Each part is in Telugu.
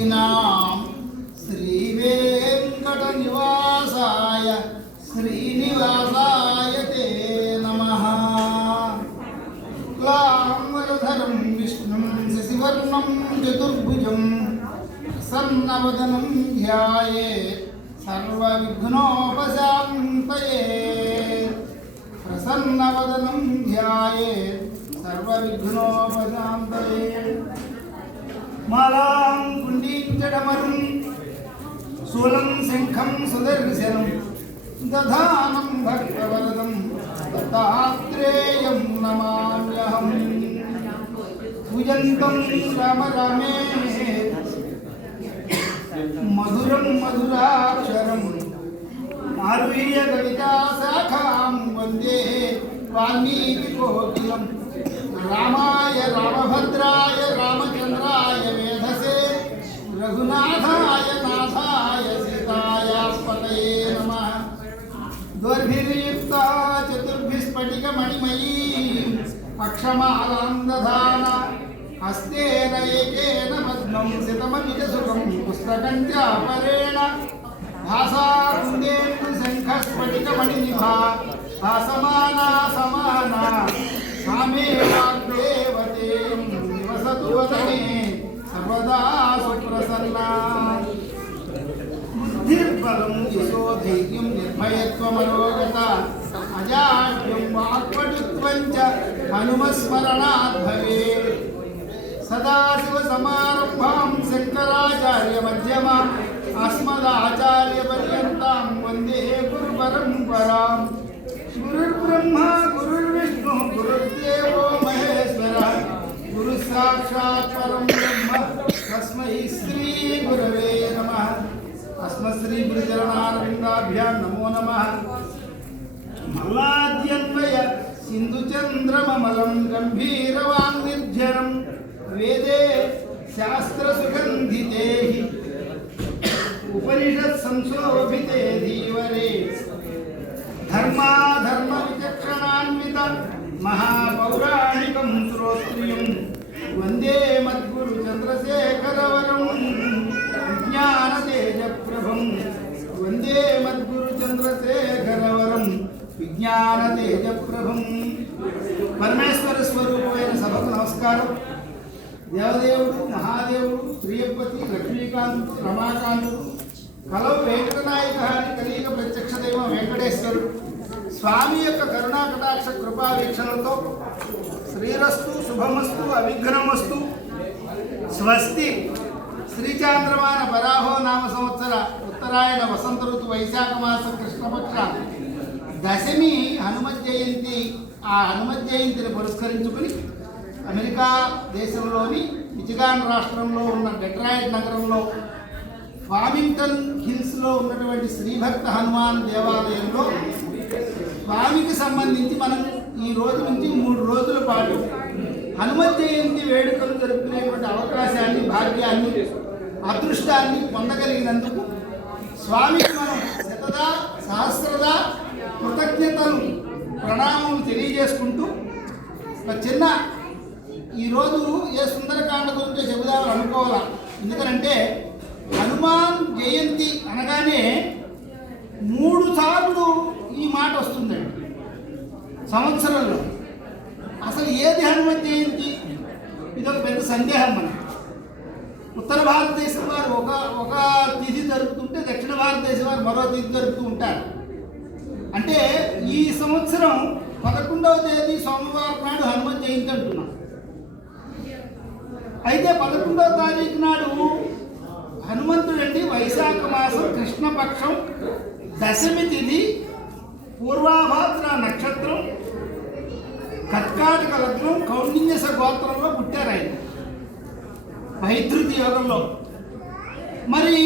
సిద్ధినాం శ్రీ వెంకట నివాసాయ శ్రీనివాసాయ తే నమః. క్లాంబరధరం విష్ణుం శశివర్ణం చతుర్భుజం ప్రసన్నవదనం ధ్యాయేత్ సర్వవిఘ్నోపశాంతయే. ప్రసన్నవదనం ధ్యాయేత్ సర్వవిఘ్నోపశాంతయే. మాలాం కుండీం జడమరుం శూలం శంఖం సుదర్శనం దధానం భక్తవరదం దత్తాత్రేయం నమామ్యహం. పూజంతం రామ రామే మధురం మధురాక్షరం ఆరుహ్య కవితా శాఖాం వందే వాల్మీకి కోకిలం. రామాయ రామభద్రాయ రామచంద్రాయ వేధసే రఘునాథాయ నాథాయ సీతాయాపతయే నమః. దోర్భిర్యుక్తా చతుర్భిస్ఫటికమణిమయీ అక్షమాలాం దధాన హస్తేన ఏకేన పద్మం శతమమితసుఖం పుస్తకం చాపరేణ భాసా కుందేందు శంఖస్ఫటికమణినిభా భాసమానా సమానా సామే వాగ్దేవతే నివసతు వదనే సర్వదా సుప్రసన్నా. బుద్ధిర్బలం యశోధైర్యం నిర్భయత్వమరోగత అజాడ్యం వాక్పటుత్వం చ హనుమస్మరణాత్ భవేత్. సదాశివ సమారంభాం శంకరాచార్య మధ్యమాం అస్మదాచార్య పర్యంతాం వందే గురు పరంపరాం. గురుర్బ్రహ్మ గురుర్విష్ణు గురుర్దేవో మహేశ్వర గురు సాక్షాత్ పరం బ్రహ్మ తస్మై శ్రీ గురవే నమః. అస్మశ్రీ గురుచరణారవిందాభ్యాం నమో నమః. మల్లాద్యన్వయ సింధుచంద్రమమలం గంభీరవాంగ్నిర్జరం వేదే శాస్త్రసుగంధితే ఉపనిషత్ సంశోభితే ధీవరే ధర్మాధర్మ విచక్షణాన్విత మహాపౌరాణికం శ్రోత్రియం వందే మద్గురు చంద్రశేఖరవరం విజ్ఞానతేజ ప్రభం. వందే మద్గురు చంద్రశేఖరవరం విజ్ఞానతేజ ప్రభం. పరమేశ్వర స్వరూపమైన సభకు నమస్కారం. దేవదేవుడు మహాదేవుడు ప్రియపతి లక్ష్మీకాంతు రమాకాంతుడు కలవు వెంకటనాయక అని కలియుగ ప్రత్యక్ష దైవం వెంకటేశ్వరుడు స్వామి యొక్క కరుణా కటాక్ష కృపా వీక్షణలతో శ్రీరస్తు శుభమస్తు అవిఘ్నమస్తు స్వస్తి. శ్రీచాంద్రమాన పరాహో నామ సంవత్సర ఉత్తరాయణ వసంత ఋతు వైశాఖ మాస కృష్ణపక్ష దశమి హనుమత్ జయంతి. ఆ హనుమత్ జయంతిని పురస్కరించుకుని అమెరికా దేశంలోని మిచిగాన్ రాష్ట్రంలో ఉన్న డెట్రాయిట్ నగరంలో ఫార్మింగ్టన్ హిల్స్లో ఉన్నటువంటి శ్రీభక్త హనుమాన్ దేవాలయంలో స్వామికి సంబంధించి మనం ఈ రోజు నుంచి 3 రోజుల పాటు హనుమత్ జయంతి వేడుకలు జరుపుకునేటువంటి అవకాశాన్ని భాగ్యాన్ని అదృష్టాన్ని పొందగలిగినందుకు స్వామికి మనం శతదా సహస్రదా కృతజ్ఞతలు ప్రణామములు తెలియజేసుకుంటూ చిన్న ఈరోజు ఏ సుందరకాండ గురించి చెబుదామని అనుకోవాలా. ఎందుకంటే హనుమాన్ జయంతి అనగానే 3 సార్లు ఈ మాట వస్తుందండి సంవత్సరంలో. అసలు ఏది హనుమత్ జయంతి? ఇదొక పెద్ద సందేహం. మనం ఉత్తర భారతదేశం వారు ఒక తిథి జరుపుతుంటే దక్షిణ భారతదేశం వారు మరో తిథి జరుపుతూ ఉంటారు. అంటే ఈ సంవత్సరం 11వ తేదీ సోమవారం నాడు హనుమత్ జయంతి అంటున్నాం. అయితే 11వ తారీఖు నాడు హనుమంతుడండి వైశాఖ మాసం కృష్ణపక్షం దశమి తిథి పూర్వాభాద్ర నక్షత్రం కర్కాటక లగ్నం కౌండిన్యస గోత్రంలో పుట్టారు ఆయన వైద్యుతి యోగంలో. మరి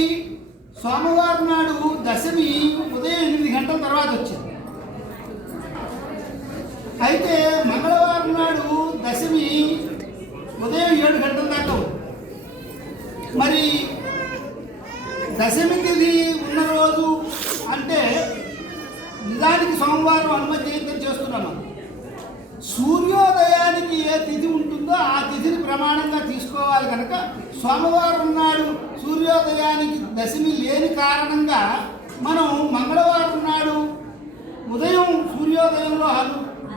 సోమవారం నాడు దశమి ఉదయం 8 గంటల తర్వాత వచ్చింది. అయితే మంగళవారం నాడు దశమి ఉదయం 7 గంటల దాకా. మరి దశమి తిథి ఉన్న రోజు అంటే నిజానికి సోమవారం హనుమత్ జయంతి చేస్తున్నాం. సూర్యోదయానికి ఏ తిథి ఉంటుందో ఆ తిథిని ప్రమాణంగా తీసుకోవాలి కనుక సోమవారం నాడు సూర్యోదయానికి దశమి లేని కారణంగా మనం మంగళవారం నాడు ఉదయం సూర్యోదయంలో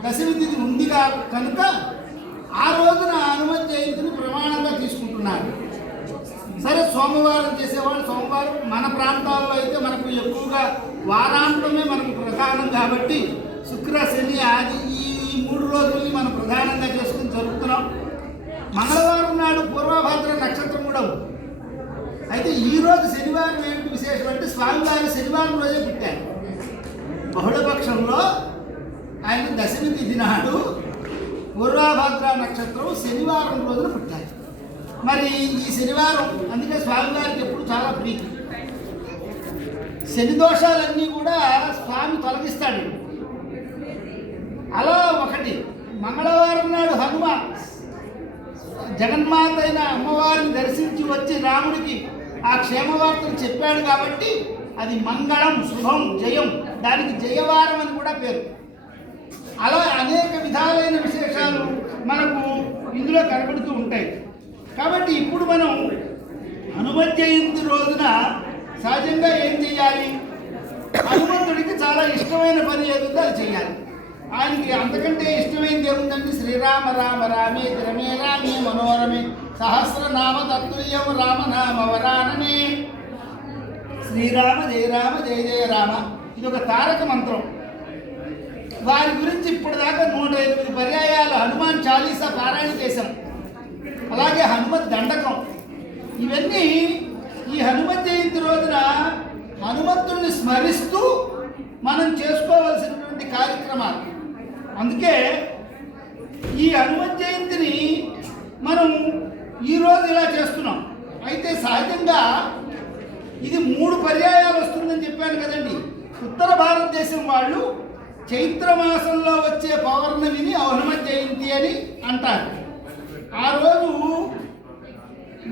దశమి తిథి ఉందిగా కనుక ఆ రోజున హనుమత్ జయంతిని ప్రమాణంగా తీసుకుంటున్నారు. సరే, సోమవారం చేసేవాళ్ళు సోమవారం, మన ప్రాంతాల్లో అయితే మనకు ఎక్కువగా వారాంతమే మనకు ప్రధానం కాబట్టి శుక్ర శని ఆది ఈ 3 రోజుల్ని మనం ప్రధానంగా చేసుకుని జరుపుతున్నాం. మంగళవారం నాడు పూర్వభద్ర నక్షత్రం కూడా ఉంది. అయితే ఈరోజు శనివారం ఏమిటి విశేషం అంటే స్వామివారి శనివారం రోజే పుట్టారు. బహుళపక్షంలో ఆయన దశమి తిథి నాడు పూర్వభద్ర నక్షత్రం శనివారం రోజున పుట్టారు. మరి ఈ శనివారం అందుకే స్వామివారికి ఎప్పుడు చాలా ప్రీతి. శని దోషాలన్నీ కూడా స్వామి తొలగిస్తాడు. అలా ఒకటి మంగళవారం నాడు హనుమ జగన్మాత అయిన అమ్మవారిని దర్శించి వచ్చి రాముడికి ఆ క్షేమవార్తను చెప్పాడు కాబట్టి అది మంగళం, శుభం, జయం, దానికి జయవారం అని కూడా పేరు. అలా అనేక విధాలైన విశేషాలు మనకు ఇందులో కనబడుతూ ఉంటాయి. కాబట్టి ఇప్పుడు మనం హనుమత్ జయంతి రోజున సహజంగా ఏం చేయాలి? హనుమంతుడికి చాలా ఇష్టమైన పని ఏదుందో అది చేయాలి. ఆయనకి అంతకంటే ఇష్టమైనది ఏముందండి? శ్రీరామ రామ రామే రమే రామే మనోరమే సహస్రనామ తత్తుల్యం రామనామ వరాననే. శ్రీరామ జయ రామ జయ జయ రామ, ఇది ఒక తారక మంత్రం. వారి గురించి ఇప్పటిదాకా 108 పర్యాయాలు హనుమాన్ చాలీసా పారాయణ చేశాం. అలాగే హనుమత్ దండకం, ఇవన్నీ ఈ హనుమత్ జయంతి రోజున హనుమంతుడిని స్మరిస్తూ మనం చేసుకోవాల్సినటువంటి కార్యక్రమాలు. అందుకే ఈ హనుమత్ జయంతిని మనం ఈరోజు ఇలా చేస్తున్నాం. అయితే సహజంగా ఇది 3 పర్యాయాలు వస్తుందని చెప్పాను కదండి. ఉత్తర భారతదేశం వాళ్ళు చైత్రమాసంలో వచ్చే పౌర్ణమిని హనుమత్ జయంతి అని అంటారు. ఆ రోజు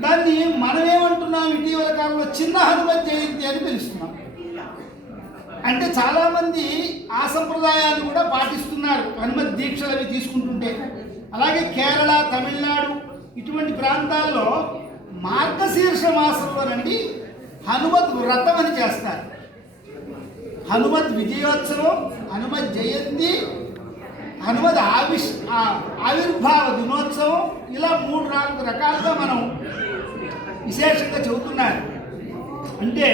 దాన్ని మనమేమంటున్నాం, ఇటీవల కాలంలో చిన్న హనుమత్ జయంతి అని పిలుస్తున్నాం. అంటే చాలామంది ఆ సంప్రదాయాన్ని కూడా పాటిస్తున్నారు, హనుమత్ దీక్షలు అవి తీసుకుంటుంటే. అలాగే కేరళ, తమిళనాడు ఇటువంటి ప్రాంతాల్లో మార్గశీర్ష మాసంలోనండి హనుమత్ వ్రతం అని చేస్తారు. హనుమత్ విజయోత్సవం, హనుమత్ జయంతి, హనుమత్ ఆవిర్భావ దినోత్సవం, ఇలా 3-4 రకాలుగా మనం విశేషంగా చెబుతున్నారు. అంటే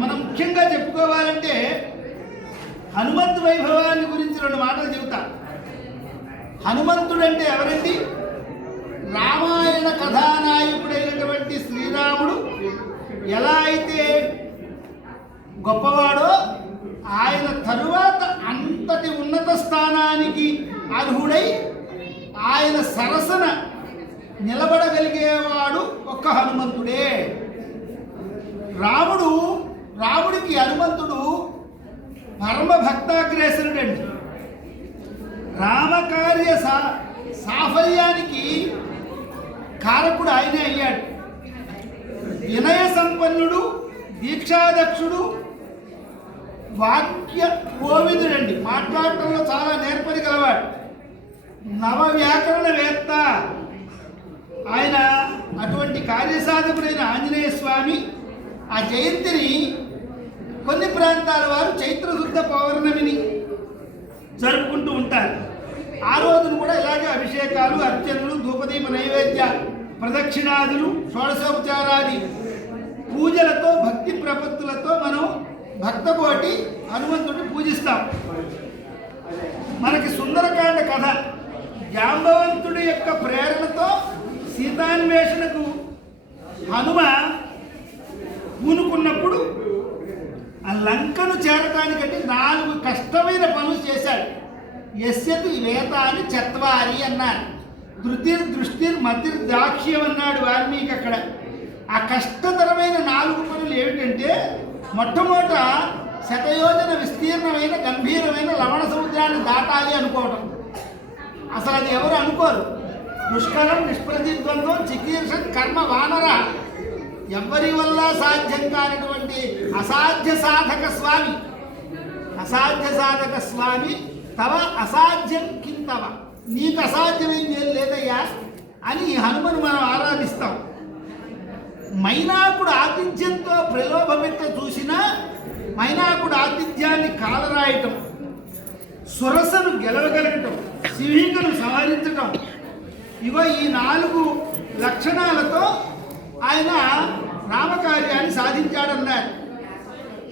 మనం ముఖ్యంగా చెప్పుకోవాలంటే హనుమంతు వైభవాన్ని గురించి 2 మాటలు చెబుతా. హనుమంతుడు అంటే ఎవరండి? రామాయణ కథానాయకుడైనటువంటి శ్రీరాముడు ఎలా అయితే గొప్పవాడో ఆయన తరువాత అంతటి ఉన్నత స్థానానికి అర్హుడై ఆయన సరసన నిలబడగలిగేవాడు ఒక్క హనుమంతుడే. రాముడికి హనుమంతుడు పరమ భక్తాగ్రేసరుడండి. రామకార్య సాఫల్యానికి కారకుడు ఆయనే అయ్యాడు. వినయ సంపన్నుడు, దీక్షాదక్షుడు, వాక్య కోవిదుడండి. మాట్లాడటంలో చాలా నేర్పరి గలవాడు. నవ వ్యాకరణవేత్త ఆయన. అటువంటి కార్యసాధకుడైన ఆంజనేయ స్వామి ఆ జయంతిని కొన్ని ప్రాంతాల వారు చైత్రశుద్ధ పౌర్ణమిని జరుపుకుంటూ ఉంటారు. ఆ రోజున కూడా ఇలాగే అభిషేకాలు, అర్చనలు, ధూపదీప నైవేద్య ప్రదక్షిణాదులు, షోడశోపచారాది పూజలతో, భక్తి ప్రపత్తులతో మనం భక్తకోటి హనుమంతుడిని పూజిస్తాం. మనకి సుందరకాండ కథ, జాంబవంతుడి యొక్క ప్రేరణతో సీతాన్వేషణకు హనుమ పూనుకున్నప్పుడు ఆ లంకను చేరటానికంటే 4 కష్టమైన పనులు చేశాడు. యస్యతి వేతాని చత్వారి అన్నారు. దృష్టిర్ మతిర్ దాక్ష్యం అన్నాడు వాల్మీకి అక్కడ. ఆ కష్టతరమైన 4 పనులు ఏమిటంటే, మొట్టమొదట శతయోజన విస్తీర్ణమైన గంభీరమైన లవణ సముద్రాన్ని దాటాలి అనుకోవటం. అసలు అది ఎవరు అనుకోరు. దుష్కరం, నిష్ప్రతిద్వంద్వం, చికీర్షం, కర్మ, వానర, ఎవరి వల్ల సాధ్యం కానిటువంటి అసాధ్య సాధక స్వామి తవ అసాధ్యం కింతవ, నీకు అసాధ్యమైంది ఏం లేదయ్యా అని హనుమను మనం ఆరాధిస్తాం. మైనాకుడు ఆతిథ్యంతో ప్రలోభమెత్త చూసిన మైనాకుడు ఆతిథ్యాన్ని కాలరాయటం, సురసను గెలవగలగటం, సింహికను సంహరించటం, ఇగో ఈ 4 లక్షణాలతో ఆయన రామకార్యాన్ని సాధించాడన్నారు.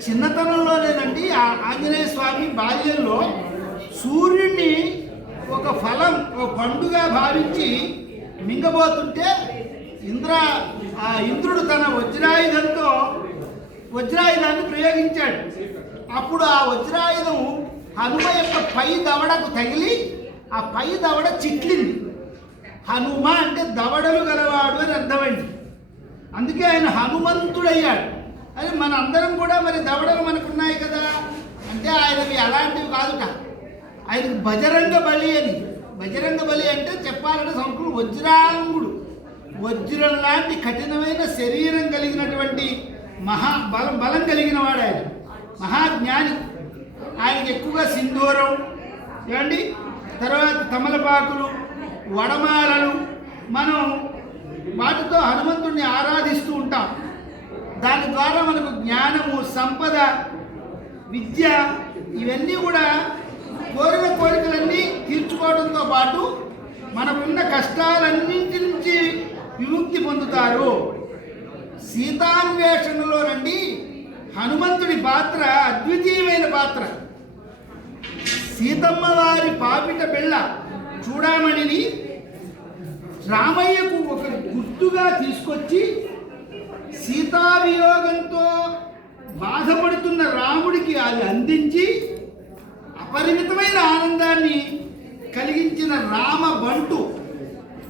చిన్నతనంలోనేనండి ఆంజనేయ స్వామి బాల్యంలో సూర్యుడిని ఒక ఫలం, ఒక పండుగ భావించి మింగబోతుంటే ఇంద్రుడు తన వజ్రాయుధాన్ని ప్రయోగించాడు. అప్పుడు ఆ వజ్రాయుధం హనుమ యొక్క పై దవడకు తగిలి ఆ పై దవడ చిట్లింది. హనుమ అంటే దవడలు గలవాడు అని అర్థమైంది. అందుకే ఆయన హనుమంతుడయ్యాడు. అని మన అందరం కూడా మరి దవడలు మనకున్నాయి కదా అంటే ఆయనవి అలాంటివి కాదుట. ఆయనకు బజరంగ బలి అని. బజరంగ బలి అంటే చెప్పాలంటే సంస్కృతం వజ్రాంగుడు, వజ్రం లాంటి కఠినమైన శరీరం కలిగినటువంటి బలం కలిగిన వాడు ఆయన, మహాజ్ఞాని. ఆయనకి ఎక్కువగా సింధూరం ఏమండి, తర్వాత తమలపాకులు, వడమాలలు, మనం వాటితో హనుమంతుడిని ఆరాధిస్తూ ఉంటాం. దాని ద్వారా మనకు జ్ఞానము, సంపద, విద్య ఇవన్నీ కూడా కోరిన కోరికలన్నీ తీర్చుకోవడంతో పాటు మనకున్న కష్టాలన్నింటి నుంచి విముక్తి పొందుతారు. సీతాన్వేషణలో రండి హనుమంతుడి పాత్ర అద్వితీయమైన పాత్ర. సీతమ్మ వారి పాపిట బిళ్ళ చూడామణిని రామయ్యకు ఒక గుర్తుగా తీసుకొచ్చి సీతావియోగంతో బాధపడుతున్న రాముడికి అది అందించి అపరిమితమైన ఆనందాన్ని కలిగించిన రామబంటు,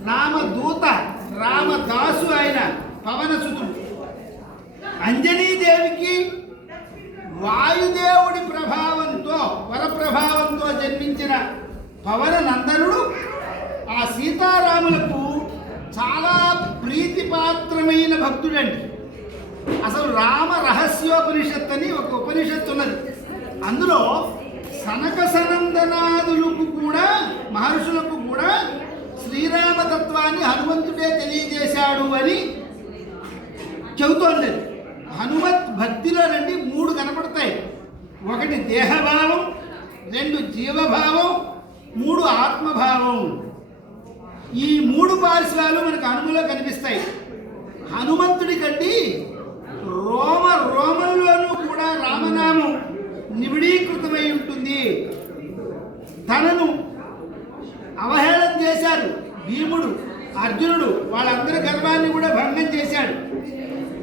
రామదూత, రామదాసు ఆయన పవనసుతుడు. అంజనీదేవికి వాయుదేవుడి ప్రభావంతో, వరప్రభావంతో జన్మించిన పవన నందనుడు ఆ సీతారాములకు చాలా ప్రీతిపాత్రమైన భక్తుడండి. అసలు రామ రహస్యోపనిషత్తు అని ఒక ఉపనిషత్తు ఉన్నది. అందులో సనక సనందనాదులకు కూడా, మహర్షులకు కూడా శ్రీరామతత్వాన్ని హనుమంతుడే తెలియజేశాడు అని చెబుతోంది. హనుమత్ భక్తిలో రండి 3 కనపడతాయి. 1 దేహభావం, 2 జీవభావం, 3 ఆత్మభావం. ఈ 3 పార్శ్వాలు మనకు హనుమలో కనిపిస్తాయి. హనుమంతుడి కంటే రోమంలోనూ కూడా రామనామం నిబిడీకృతమై ఉంటుంది. తనను అవహేళన చేశారు భీముడు, అర్జునుడు, వాళ్ళందరి గర్వాన్ని కూడా భంగం చేశాడు.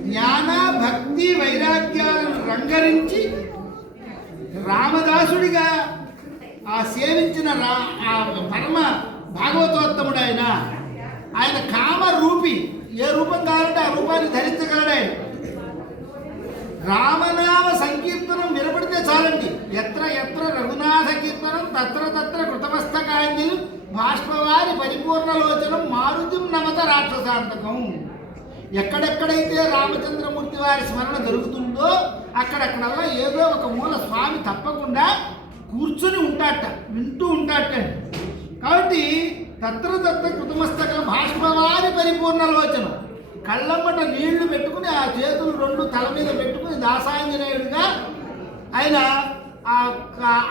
జ్ఞాన, భక్తి, వైరాగ్యాలను రంగరించి రామదాసుడిగా సేవించిన పరమ భాగవతోత్తముడు ఆయన కామ రూపి. ఏ రూపం కావాలంటే ఆ రూపాన్ని ధరించగలడు ఆయన. రామనామ సంకీర్తనం వినపడితే చాలండి. ఎత్ర ఎత్ర రఘునాథ కీర్తనం తత్ర తత్ర కృతమస్తకాంజలి బాష్పవారి పరిపూర్ణలోచనం మారుతిం నమత రాక్షసాంతకం. ఎక్కడెక్కడైతే రామచంద్రమూర్తి వారి స్మరణ జరుగుతుందో అక్కడక్కడల్లా ఏదో ఒక మూల స్వామి తప్పకుండా కూర్చొని ఉంటాట, వింటూ ఉంటాట. కాబట్టి తత్ర తత్ర కృతమస్తక బాష్పవారి పరిపూర్ణలోచనం, కళ్ళమ్మట నీళ్లు పెట్టుకుని ఆ చేతులు 2 తల మీద పెట్టుకుని దాసాంజనేయుడిగా ఆయన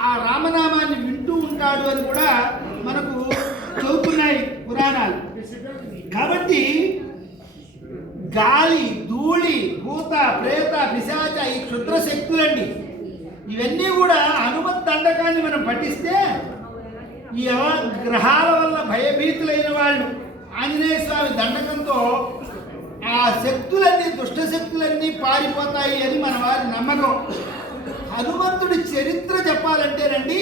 ఆ రామనామాన్ని వింటూ ఉంటాడు అని కూడా మనకు చెబుతున్నాయి పురాణాలు. కాబట్టి గాలి, ధూళి, భూత, ప్రేత, పిశాచ ఈ క్షుద్ర శక్తులండి, ఇవన్నీ కూడా హనుమత్ దండకాన్ని మనం పఠిస్తే ఈ గ్రహాల వల్ల భయభీతులైన వాళ్ళు ఆంజనేయ స్వామి దండకంతో ఆ శక్తులన్నీ, దుష్ట శక్తులన్నీ పారిపోతాయి అని మన వారి నమ్మకం. హనుమంతుడి చరిత్ర చెప్పాలంటేనండి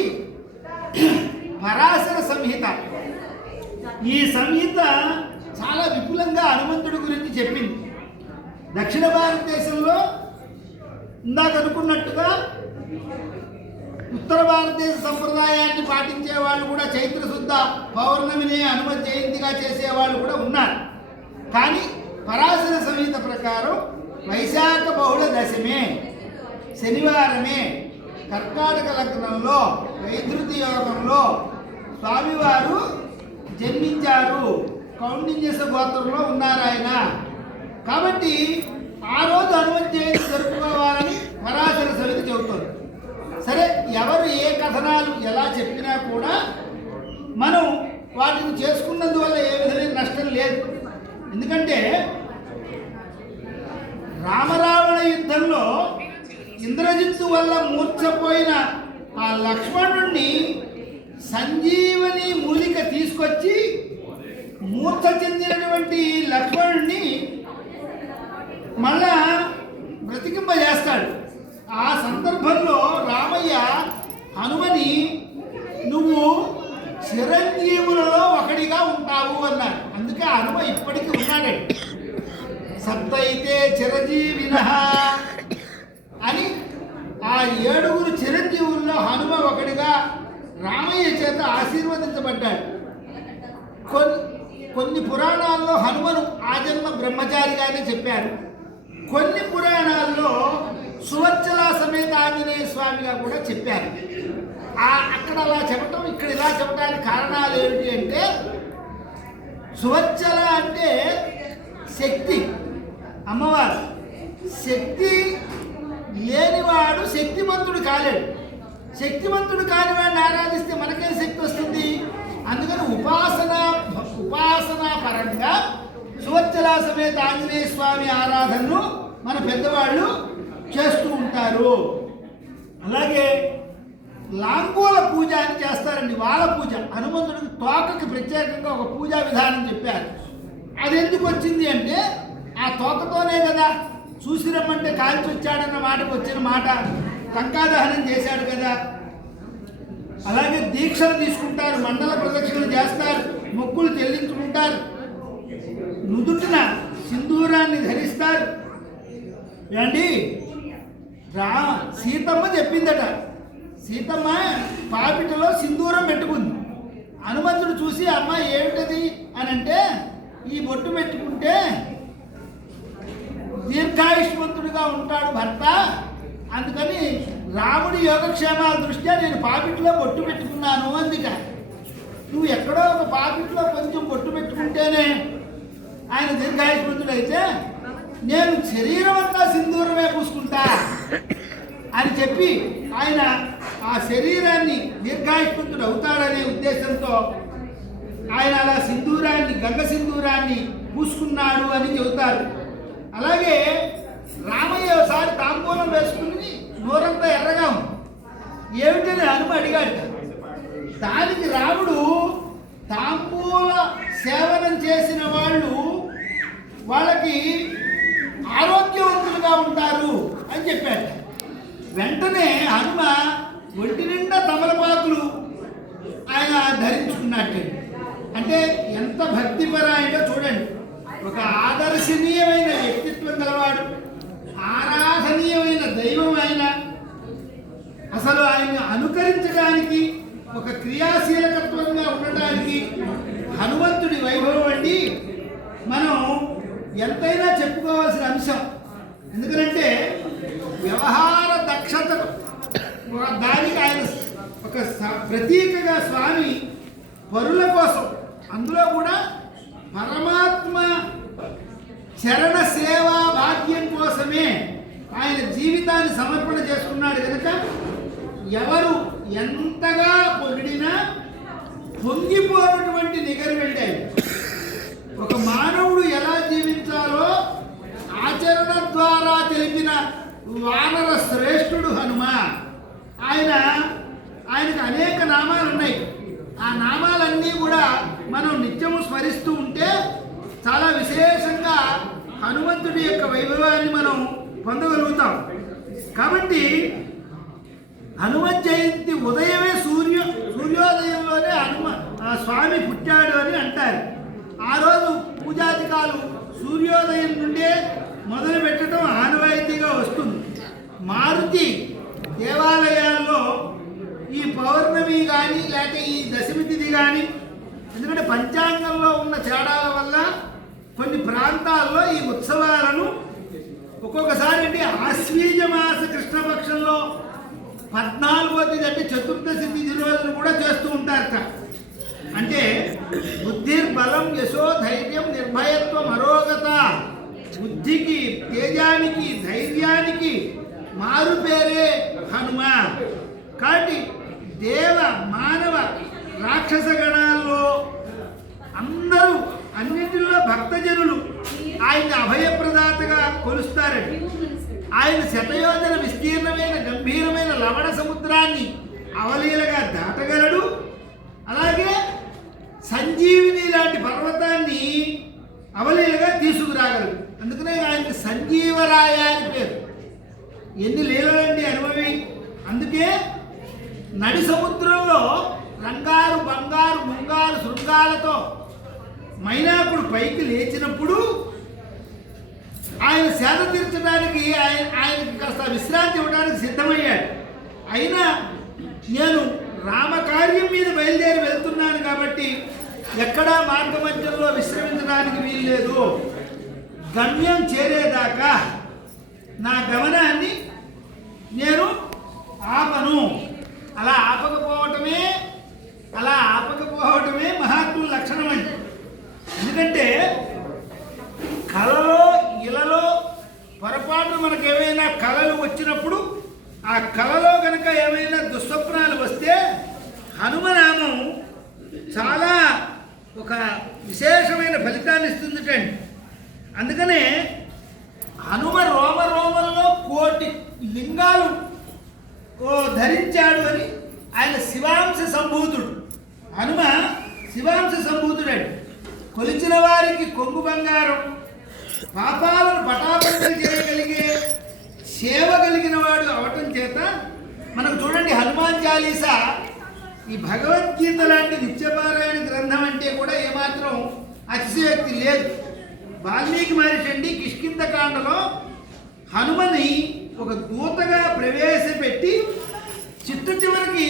పరాశర సంహిత. ఈ సంహిత చాలా విపులంగా హనుమంతుడి గురించి చెప్పింది. దక్షిణ భారతదేశంలో ఇందాక అనుకున్నట్టుగా ఉత్తర భారతదేశ సంప్రదాయాన్ని పాటించే వాళ్ళు కూడా చైత్ర శుద్ధ పౌర్ణమిని హనుమత్ జయంతిగా చేసేవాళ్ళు కూడా ఉన్నారు. కానీ పరాశర సంహిత ప్రకారం వైశాఖ బహుళ దశమే, శనివారమే, కర్కాటక లగ్నంలో వైధృతి యోగంలో స్వామివారు జన్మించారు. కౌండిన్యస గోత్రంలో ఉన్నారు ఆయన. కాబట్టి ఆ రోజు హనుమత్ జయంతి జరుపుకోవాలని పరాశర సమితి చెబుతుంది. సరే, ఎవరు ఏ కథనాలు ఎలా చెప్పినా కూడా మనం వాటిని చేసుకున్నందువల్ల ఏ విధమైన నష్టం లేదు. ఎందుకంటే రామరావణ యుద్ధంలో ఇంద్రజిత్తు వల్ల మూర్ఛపోయిన ఆ లక్ష్మణుణ్ణి సంజీవని మూలిక తీసుకొచ్చి మూర్ఛ చెందినటువంటి లక్ష్మణుణ్ణి మళ్ళా బ్రతికింపజేస్తాడు. ఆ సందర్భంలో రామయ్య హనుమని నువ్వు చిరంజీవులలో ఒకడిగా ఉంటావు అన్నాడు. అందుకే హనుమ ఇప్పటికీ ఉన్నాడే. సప్తైతే చిరంజీవిన అని ఆ 7 చిరంజీవుల్లో హనుమ ఒకడిగా రామయ్య చేత ఆశీర్వదించబడ్డాడు. కొన్ని పురాణాల్లో హనుమను ఆజన్మ బ్రహ్మచారిగానే చెప్పారు. కొన్ని పురాణాల్లో సువర్చల సమేత ఆంజనేయ స్వామిగా కూడా చెప్పారు. అక్కడ అలా చెప్పటం, ఇక్కడ ఇలా చెప్పడానికి కారణాలు ఏమిటి అంటే, సువర్చల అంటే శక్తి, అమ్మవారు. శక్తి లేనివాడు శక్తివంతుడు కాలేడు. శక్తివంతుడు కానివాడిని ఆరాధిస్తే మనకేం శక్తి వస్తుంది? అందుకని ఉపాసనా పరంగా సువర్చల సమేత ఆంజనేయ స్వామి ఆరాధనను మన పెద్దవాళ్ళు చేస్తూ ఉంటారు. అలాగే లాంగోల పూజ అని చేస్తారండి, వాళ్ళ పూజ. హనుమంతుడికి తోకకి ప్రత్యేకంగా ఒక పూజా విధానం చెప్పారు. అది ఎందుకు వచ్చింది అంటే, ఆ తోకతోనే కదా చూసి రమ్మంటే కాల్చి వచ్చాడన్న మాటకు వచ్చిన మాట. లంకాదహనం చేశాడు కదా. అలాగే దీక్షలు తీసుకుంటారు, మండల ప్రదక్షిణలు చేస్తారు, మొక్కులు చెల్లించుకుంటారు, నుదుటిన సింధూరాన్ని ధరిస్తారు. ఏమండి, సీతమ్మ చెప్పిందట, సీతమ్మ పాపిటలో సింధూరం పెట్టుకుంది. హనుమంతుడు చూసి అమ్మ ఏమిటది అని అంటే, ఈ బొట్టు పెట్టుకుంటే దీర్ఘాయుష్మంతుడిగా ఉంటాడు భర్త, అందుకని రాముడి యోగక్షేమాల దృష్ట్యా నేను పాపిట్లో బొట్టు పెట్టుకున్నాను అందుక. నువ్వు ఎక్కడో ఒక పాపిట్లో కొంచెం బొట్టు పెట్టుకుంటేనే ఆయన దీర్ఘాయుష్మంతుడు అయితే, నేను శరీరం అంతా సింధూరమే పూసుకుంటా అని చెప్పి ఆయన ఆ శరీరాన్ని దీర్ఘాయుష్మంతుడు అవుతాడనే ఉద్దేశంతో ఆయన అలా సింధూరాన్ని, గంగ సింధూరాన్ని పూసుకున్నాడు అని చెబుతారు. అలాగే రామయ్య ఒకసారి తాంబూలం వేసుకుని నోరంతా ఎర్రగా ఉంది. ఏమిటని హనుమ అడిగాడు. దానికి రాముడు, తాంబూల సేవనం చేసిన వాళ్ళకి ఆరోగ్యవంతులుగా ఉంటారు అని చెప్పాడు. వెంటనే హనుమ ఒంటి నిండా తమలపాకులు ఆయన ధరించుకున్నట్టు. అంటే ఎంత భక్తిపరాయణో చూడండి. ఒక ఆదర్శనీయమైన వ్యక్తిత్వం గలవాడు, ఆరాధనీయమైన దైవం ఆయన. అసలు ఆయన్ని అనుకరించడానికి, ఒక క్రియాశీలకత్వంగా ఉండడానికి హనుమంతుడి వైభవం అండి మనం ఎంతైనా చెప్పుకోవాల్సిన అంశం. ఎందుకంటే వ్యవహార దక్షతకు దానికి ఆయన ఒక ప్రతీకగా స్వామి పరుల కోసం, అందులో కూడా పరమాత్మ చరణ సేవా భాగ్యం కోసమే ఆయన జీవితాన్ని సమర్పణ చేసుకున్నాడు కనుక ఎవరు ఎంతగా పొగిడినా పొంగిపోయినటువంటి నిగరు వెళ్ళాయి. ఒక మానవుడు ఎలా జీవించాలో ఆచరణ ద్వారా తెలిపిన వానర శ్రేష్ఠుడు హనుమ. ఆయనకు అనేక నామాలు ఉన్నాయి. ఆ నామాలన్నీ కూడా మనం నిత్యము స్మరిస్తూ ఉంటే చాలా విశేషంగా హనుమంతుడి యొక్క వైభవాన్ని మనం పొందగలుగుతాం. కాబట్టి హనుమత్ జయంతి ఉదయమే సూర్యోదయంలోనే స్వామి పుట్టాడు అని అంటారు. ఆ రోజు పూజాధికాలు సూర్యోదయం నుండే మొదలు పెట్టడం ఆనవాయితీగా వస్తుంది. మారుతి దేవాలయాల్లో ఈ పౌర్ణమి కానీ లేక ఈ దశమి తిథి కానీ, ఎందుకంటే పంచాంగంలో ఉన్న తేడాల వల్ల కొన్ని ప్రాంతాల్లో ఈ ఉత్సవాలను ఒక్కొక్కసారి ఆశ్వీజ మాస కృష్ణపక్షంలో 14వ తేదీ అంటే చతుర్దశి తిథి రోజును కూడా చేస్తూ ఉంటారట. అంటే బుద్ధిర్బలం యశో ధైర్యం నిర్భయత్వం అరోగత బుద్ధికి, తేజానికి, ధైర్యానికి మారు పేరే హనుమ. కాబట్టి దేవ, మానవ, రాక్షస గణాల్లో అందరూ అన్నింటిలో భక్తజనులు ఆయన అభయప్రదాతగా కొలుస్తారండి. ఆయన శతయోజన విస్తీర్ణమైన గంభీరమైన లవణ సముద్రాన్ని అవలీలగా దాటగలడు. అలాగే సంజీవిని లాంటి పర్వతాన్ని అవలీలగా తీసుకురాగలడు. అందుకనే ఆయనకి సంజీవరాయ అని పేరు. ఎన్ని లీలలండి అనుభవి. అందుకే నడి సముద్రంలో రంగారు, బంగారు, ముంగారు, శృంగాలతో మైనాకుడు పైకి లేచినప్పుడు ఆయన సేద తీర్చడానికి ఆయనకి కాస్త విశ్రాంతి ఇవ్వడానికి సిద్ధమయ్యాడు. అయినా నేను రామకార్యం మీద బయలుదేరి వెళ్తున్నాను కాబట్టి ఎక్కడా మార్గ మధ్యంలో విశ్రమించడానికి వీల్లేదు. గమ్యం చేరేదాకా నా గమనాన్ని నేను ఆపను. అలా ఆపకపోవటమే మహాత్ముల లక్షణం అండి. ఎందుకంటే కలలో, ఇలలో పొరపాటు మనకు ఏమైనా కళలు వచ్చినప్పుడు ఆ కళలో కనుక ఏమైనా దుస్వప్నాలు వస్తే హనుమనామం చాలా ఒక విశేషమైన ఫలితాన్ని ఇస్తుందిటండి. అందుకనే హనుమ రోమరోమలలో 1,000,000 లింగాలు ధరించాడు అని ఆయన శివాంశ సంభూతుడు. హనుమ శివాంశ సంభూతుడండి. కొలిచిన వారికి కొంగు బంగారం, పాపాలను పటాపంచలు చేయగలిగే సేవ కలిగిన వాడు అవటం చేత మనకు చూడండి హనుమాన్ చాలీసా ఈ భగవద్గీత లాంటి నిత్యపారాయణ గ్రంథం అంటే కూడా ఏమాత్రం అతిశయోక్తి లేదు. వాల్మీకి మహర్షి అండి కిష్కింధకాండలో హనుమని ఒక దూతగా ప్రవేశపెట్టి చివరికి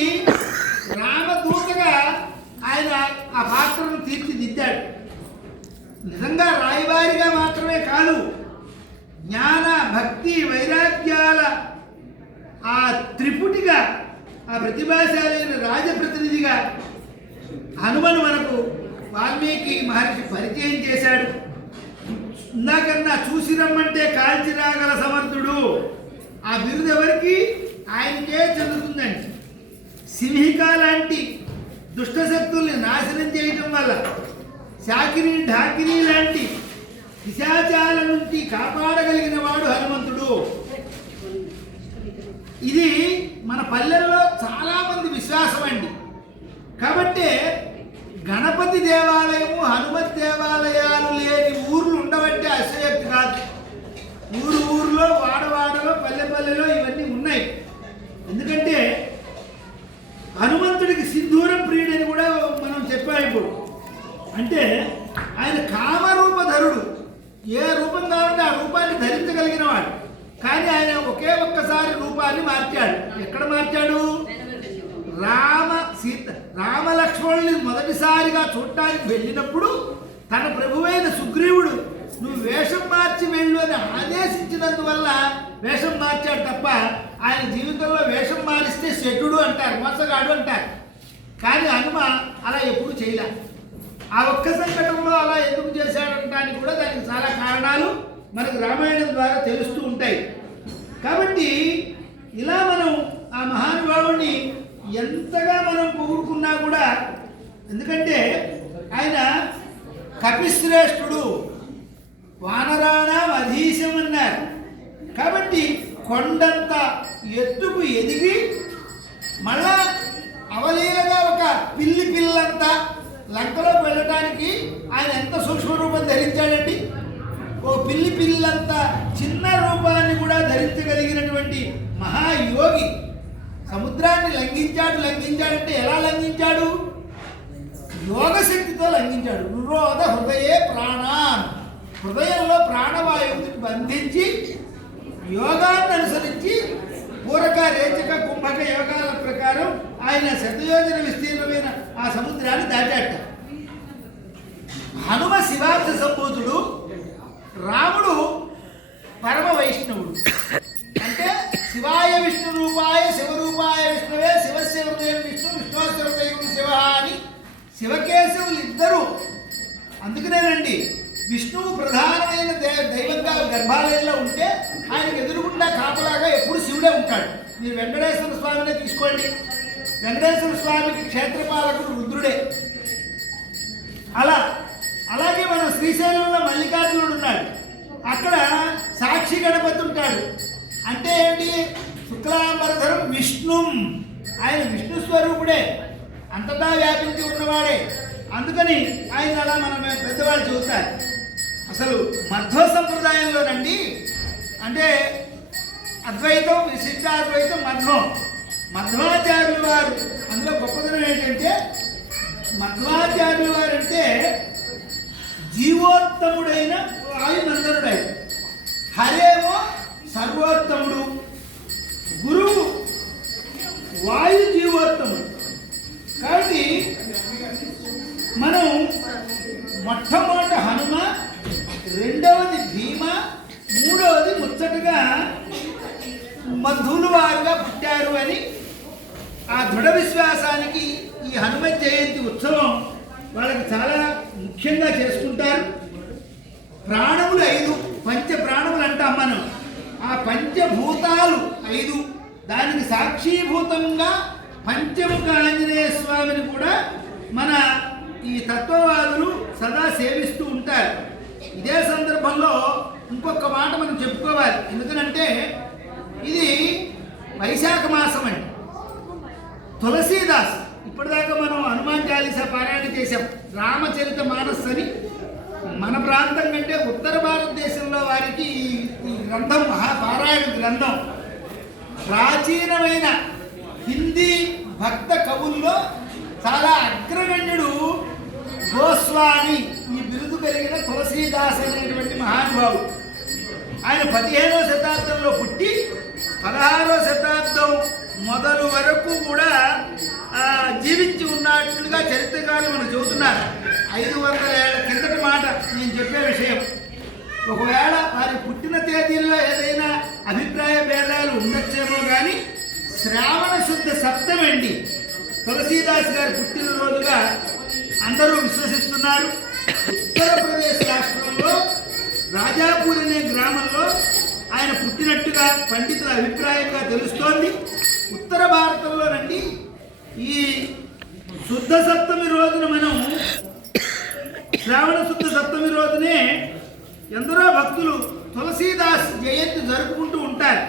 రామదూతగా ఆయన ఆ పాత్రను తీర్చిదిద్దాడు. నిజంగా రాయబారిగా మాత్రమే కాదు, జ్ఞాన, భక్తి, వైరాగ్యాల ఆ త్రిపుటిగా, ఆ ప్రతిభాశాలైన రాజప్రతినిధిగా హనుమను మనకు వాల్మీకి మహర్షి పరిచయం చేశాడు. ఇందాకన్నా చూసి రమ్మంటే కాల్చి రాగల సమర్థుడు. ఆ బిరుదు ఎవరికి? ఆయనకే చెందుతుందండి. సింహిక లాంటి దుష్టశక్తుల్ని నాశనం చేయటం వల్ల, శాకిని, ఢాకిని లాంటి పిశాచాల నుంచి కాపాడగలిగిన వాడు హనుమంతుడు. ఇది మన పల్లెల్లో చాలామంది విశ్వాసం అండి. కాబట్టి గణపతి దేవాలయము, హనుమత్ దేవాలయాలు లేని ఊర్లు ఉండవంటే అసయోక్తి కాదు. ఊర్లో, వాడవాడలో, పల్లెలో ఇవన్నీ ఉన్నాయి. ఎందుకంటే హనుమంతుడికి సింధూరం ప్రియుడని కూడా మనం చెప్పాము. ఇప్పుడు అంటే ఆయన కామరూపధరుడు. ఏ రూపం కావాలంటే ఆ రూపాన్ని ధరించగలిగిన వాడు. కానీ ఆయన ఒక్కసారి రూపాన్ని మార్చాడు. ఎక్కడ మార్చాడు? రామలక్ష్మణుల్ని మొదటిసారిగా చూడటానికి వెళ్ళినప్పుడు తన ప్రభువైన సుగ్రీవుడు నువ్వు వేషం మార్చి వెళ్ళు అని ఆదేశించినందువల్ల వేషం మార్చాడు తప్ప ఆయన జీవితంలో వేషం మారిస్తే శఠుడు అంటారు, మోసగాడు అంటారు. కానీ హనుమ అలా ఎప్పుడు చేయలే. ఆ ఒక్క సంకటంలో అలా ఎందుకు చేశాడంటానికి కూడా దానికి చాలా కారణాలు మనకు రామాయణం ద్వారా తెలుస్తూ ఉంటాయి. కాబట్టి ఇలా మనం ఆ మహానుభావుడిని ఎంతగా మనం పొగుడుకున్నా కూడా, ఎందుకంటే ఆయన కపిశ్రేష్ఠుడు, వానరాణం అధీశం అన్నారు. కాబట్టి కొండంత ఎత్తుకు ఎదిగి మళ్ళా అవలీలగా ఒక పిల్లంతా లంకలోకి వెళ్ళటానికి ఆయన ఎంత సూక్ష్మ రూపం ధరించాడండి. ఓ పిల్లంత చిన్న రూపాన్ని కూడా ధరించగలిగినటువంటి మహాయోగి సముద్రాన్ని లంఘించాడంటే ఎలా లంఘించాడు? యోగశక్తితో లంఘించాడు. నిరోధ హృదయే ప్రాణాన్, హృదయంలో ప్రాణవాయువుని బంధించి యోగాన్ని అనుసరించి పూరక, రేచక, కుంభక యోగాల ప్రకారం ఆయన శతయోజన విస్తీర్ణమైన ఆ సముద్రాన్ని దాటాట. హనుమ శివాంశ సంభూతుడు, రాముడు పరమ వైష్ణవుడు. అంటే శివాయ విష్ణు రూపాయ శివరూపాయ విష్ణువే శివస్య హృదయం విష్ణు విష్ణుస్య హృదయం శివ అని శివకేశవులు ఇద్దరు. అందుకనేనండి విష్ణువు ప్రధానమైన దైవంగా గర్భాలయంలో ఉంటే ఆయనకు ఎదురుగుండా కాపలాగా ఎప్పుడు శివుడే ఉంటాడు. మీరు వెంకటేశ్వర స్వామినే తీసుకోండి. వెంకటేశ్వర స్వామికి క్షేత్రపాలకుడు రుద్రుడే. అలాగే మనం శ్రీశైలంలో మల్లికార్జునుడు ఉన్నాడు. అక్కడ సాక్షి గణపతి ఉంటాడు. అంటే ఏంటి? శుక్లాంబరధరం విష్ణుం, ఆయన విష్ణు స్వరూపుడే, అంతటా వ్యాపించి ఉన్నవాడే. అందుకని ఆయన అలా మనం పెద్దవాళ్ళు చూస్తారు. అసలు మధ్వ సంప్రదాయంలోనండి, అంటే అద్వైతం, విశిష్టాద్వైతం, మధ్వాచార్యుల వారు అందులో గొప్పదనం ఏంటంటే, మధ్వాచార్యుల వారు అంటే జీవోత్తముడైన వాయునందనుడు. హరేమో సర్వోత్తముడు, గురువు వాయు జీవోత్తముడు. కాబట్టి మనం మొట్టమొదట హనుమ, రెండవది భీమ, మూడవది ముచ్చటగా మధులు వారుగా పుట్టారు అని ఆ దృఢ విశ్వాసానికి ఈ హనుమ జయంతి ఉత్సవం వాళ్ళకి చాలా ముఖ్యంగా చేసుకుంటారు. ప్రాణములు 5, పంచ ప్రాణములు అంటాం మనం. ఆ పంచభూతాలు 5, దానికి సాక్షీభూతంగా పంచముఖ ఆంజనేయ స్వామిని కూడా మన ఈ తత్వవాదులు సదా సేవిస్తూ ఉంటారు. ఇదే సందర్భంలో ఇంకొక మాట మనం చెప్పుకోవాలి. ఎందుకనంటే ఇది వైశాఖ మాసం అండి. తులసీదాస్, ఇప్పటిదాకా మనం హనుమాన్ చాలీసా పారాయణ చేశాం. రామచరిత మానస్ అని మన ప్రాంతం కంటే ఉత్తర భారతదేశంలో వారికి ఈ గ్రంథం మహాపారాయణ గ్రంథం. ప్రాచీనమైన హిందీ భక్త కవుల్లో చాలా అగ్రగణ్యుడు గోస్వామి, ఈ బిరుదు కలిగిన తులసీదాస్ అనేటువంటి మహానుభావుడు. ఆయన 15వ శతాబ్దంలో పుట్టి 16వ శతాబ్దం మొదలు వరకు కూడా జీవించి ఉన్నట్లుగా చరిత్రకారులు మనం చెబుతున్నారు. 500 ఏళ్ల కిందటి మాట నేను చెప్పే విషయం. ఒకవేళ వారి పుట్టిన తేదీల్లో ఏదైనా అభిప్రాయ భేదాలు ఉండొచ్చేమో కానీ శ్రావణ శుద్ధ సప్తమి అండి తులసీదాస్ గారి పుట్టినరోజుగా అందరూ విశ్వసిస్తున్నారు. ఉత్తరప్రదేశ్ రాష్ట్రంలో రాజాపూర్ అనే గ్రామంలో ఆయన పుట్టినట్టుగా పండితుల అభిప్రాయంగా తెలుస్తోంది. ఉత్తర భారతంలోనండి ఈ శుద్ధ సప్తమి రోజున మనం శ్రావణ శుద్ధ సప్తమి రోజునే ఎందరో భక్తులు తులసీదాస్ జయంతి జరుపుకుంటూ ఉంటారు.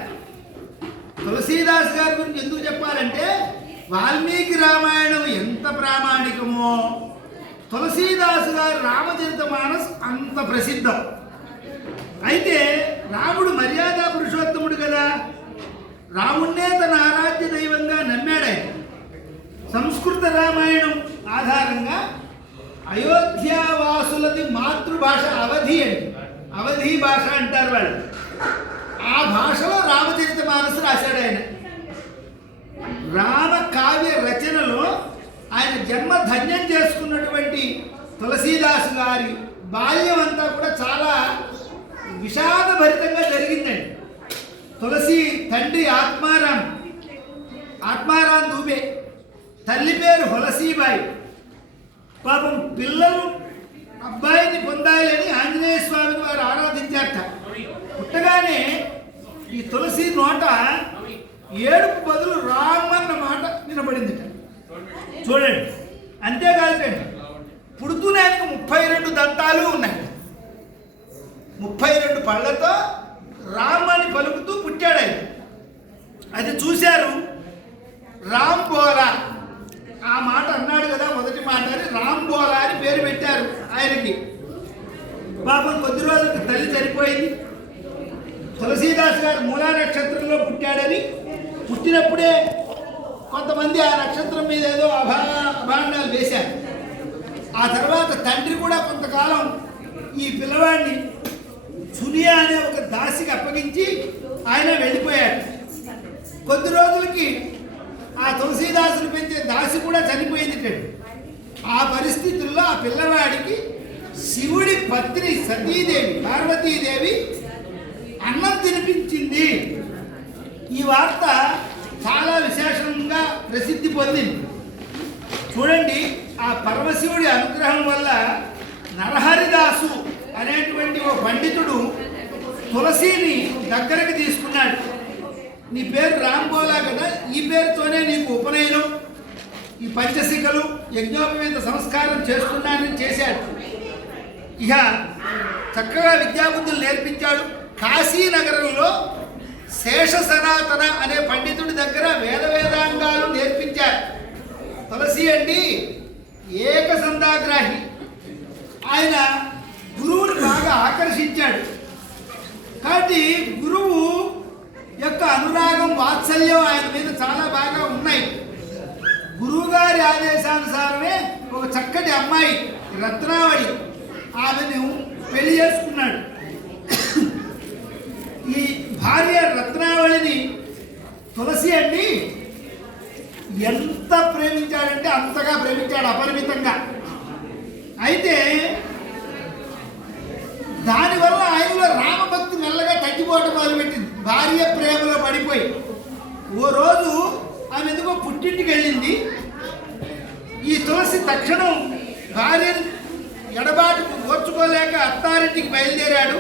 తులసీదాస్ గారి గురించి ఎందుకు చెప్పాలంటే, వాల్మీకి రామాయణం ఎంత ప్రామాణికమో తులసీదాస్ గారి రామచరిత మానస్ అంత ప్రసిద్ధం. అయితే రాముడు మర్యాద పురుషోత్తముడు కదా, రాముణ్ణే తన ఆరాధ్య దైవంగా నమ్మాడే. సంస్కృత రామాయణం ఆధారంగా అయోధ్యావాసులది మాతృభాష అవధి అండి, అవధి భాష అంటారు వాళ్ళు. ఆ భాషలో రామచరిత మానస్ రాశాడు ఆయన. రామ కావ్య రచనలో ఆయన జన్మ ధన్యం చేసుకున్నటువంటి తులసీదాస్ గారి బాల్యం అంతా కూడా చాలా విషాదభరితంగా జరిగిందండి. తులసి తండ్రి ఆత్మారాం దూబే, తల్లి పేరు హొలసీబాయి. పాపం పిల్లలు అబ్బాయిని పొందాలని ఆంజనేయ స్వామిని వారు ఆరాధించారట. పుట్టగానే ఈ తులసి నోట ఏడుపు బదులు రామ్ అన్న మాట వినబడింది. చూడండి, అంతేకాదండి, పుడుతూనే ఆయనకు 32 దంతాలు ఉన్నాయి. 32 పళ్ళతో రామ్ అని పలుకుతూ పుట్టాడు ఆయన. అది చూశారు, రామ్ బోలా, ఆ మాట అన్నాడు కదా మొదటి మాట అని రామ్ బోలా అని పేరు పెట్టారు ఆయనకి. పాపం కొద్ది రోజులకు తల్లి చనిపోయింది. తులసీదాస్ గారు మూలా నక్షత్రంలో పుట్టాడని పుట్టినప్పుడే కొంతమంది ఆ నక్షత్రం మీద ఏదో అభాండాలు వేశారు. ఆ తర్వాత తండ్రి కూడా కొంతకాలం ఈ పిల్లవాడిని సునియా అనే ఒక దాసికి అప్పగించి ఆయన వెళ్ళిపోయాడు. కొద్ది రోజులకి ఆ తులసీదాసుని పెంచే దాసి కూడా చనిపోయింది. ఆ పరిస్థితుల్లో ఆ పిల్లవాడికి శివుడి పత్ని సతీదేవి, పార్వతీదేవి అన్నం తినిపించింది. ఈ వార్త చాలా విశేషంగా ప్రసిద్ధి పొందింది. చూడండి, ఆ పరమశివుడి అనుగ్రహం వల్ల నరహరిదాసు అనేటువంటి ఓ పండితుడు తులసిని దగ్గరకు తీసుకున్నాడు. నీ పేరు రాంబోలా కదా, ఈ పేరుతోనే నీకు ఉపనయనం, ఈ పంచశిఖలు యజ్ఞోపవేత సంస్కారం చేస్తున్నానని చేశాడు. ఇక చక్కగా విద్యాబుద్ధులు నేర్పించాడు. కాశీనగరంలో శేష సనాతన అనే పండితుడి దగ్గర వేదాంగాలు నేర్పించారు. తులసి అండి ఏకసంధాగ్రాహి. ఆయన గురువుని బాగా ఆకర్షించాడు. కాబట్టి గురువు యొక్క అనురాగం, వాత్సల్యం ఆయన మీద చాలా బాగా ఉన్నాయి. గురువుగారి ఆదేశానుసారమే ఒక చక్కటి అమ్మాయి రత్నావళి, ఆమెను పెళ్లి చేసుకున్నాడు. ఈ భార్య రత్నావళిని తులసి అండి ఎంత ప్రేమించాడంటే అంతగా ప్రేమించాడు, అపరిమితంగా. అయితే దానివల్ల ఆయనలో రామభక్తి మెల్లగా తగ్గిపోవటం మొదలుపెట్టింది. భార్య ప్రేమలో పడిపోయి ఓ రోజు ఆమె ఎందుకో పుట్టింటికి వెళ్ళింది. ఈ తులసి తక్షణం భార్యను ఎడబాటుకు ఓర్చుకోలేక అత్తారింటికి బయలుదేరాడు.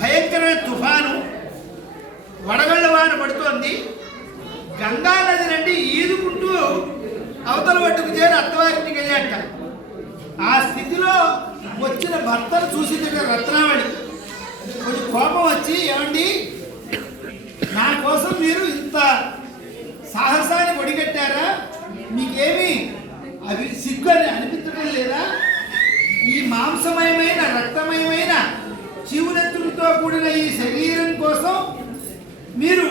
భయంకరమైన తుఫాను, వడగళ్ళ వాన పడుతోంది. గంగా నది నుండి ఈదుకుంటూ అవతల ఒడ్డుకు చేరి అత్తవారింటికి వెళ్ళాట. ఆ స్థితిలో వచ్చిన భర్తను చూసింది రత్నావళి. కొంచెం కోపం వచ్చి, ఏమండి నా కోసం మీరు ఇంత సాహసాన్ని ఒడిగట్టారా? మీకేమి అవి సిగ్గు అని అనిపించడం లేదా? ఈ మాంసమయమైన రక్తమయమైన జీవనెత్తులతో కూడిన ఈ శరీరం కోసం మీరు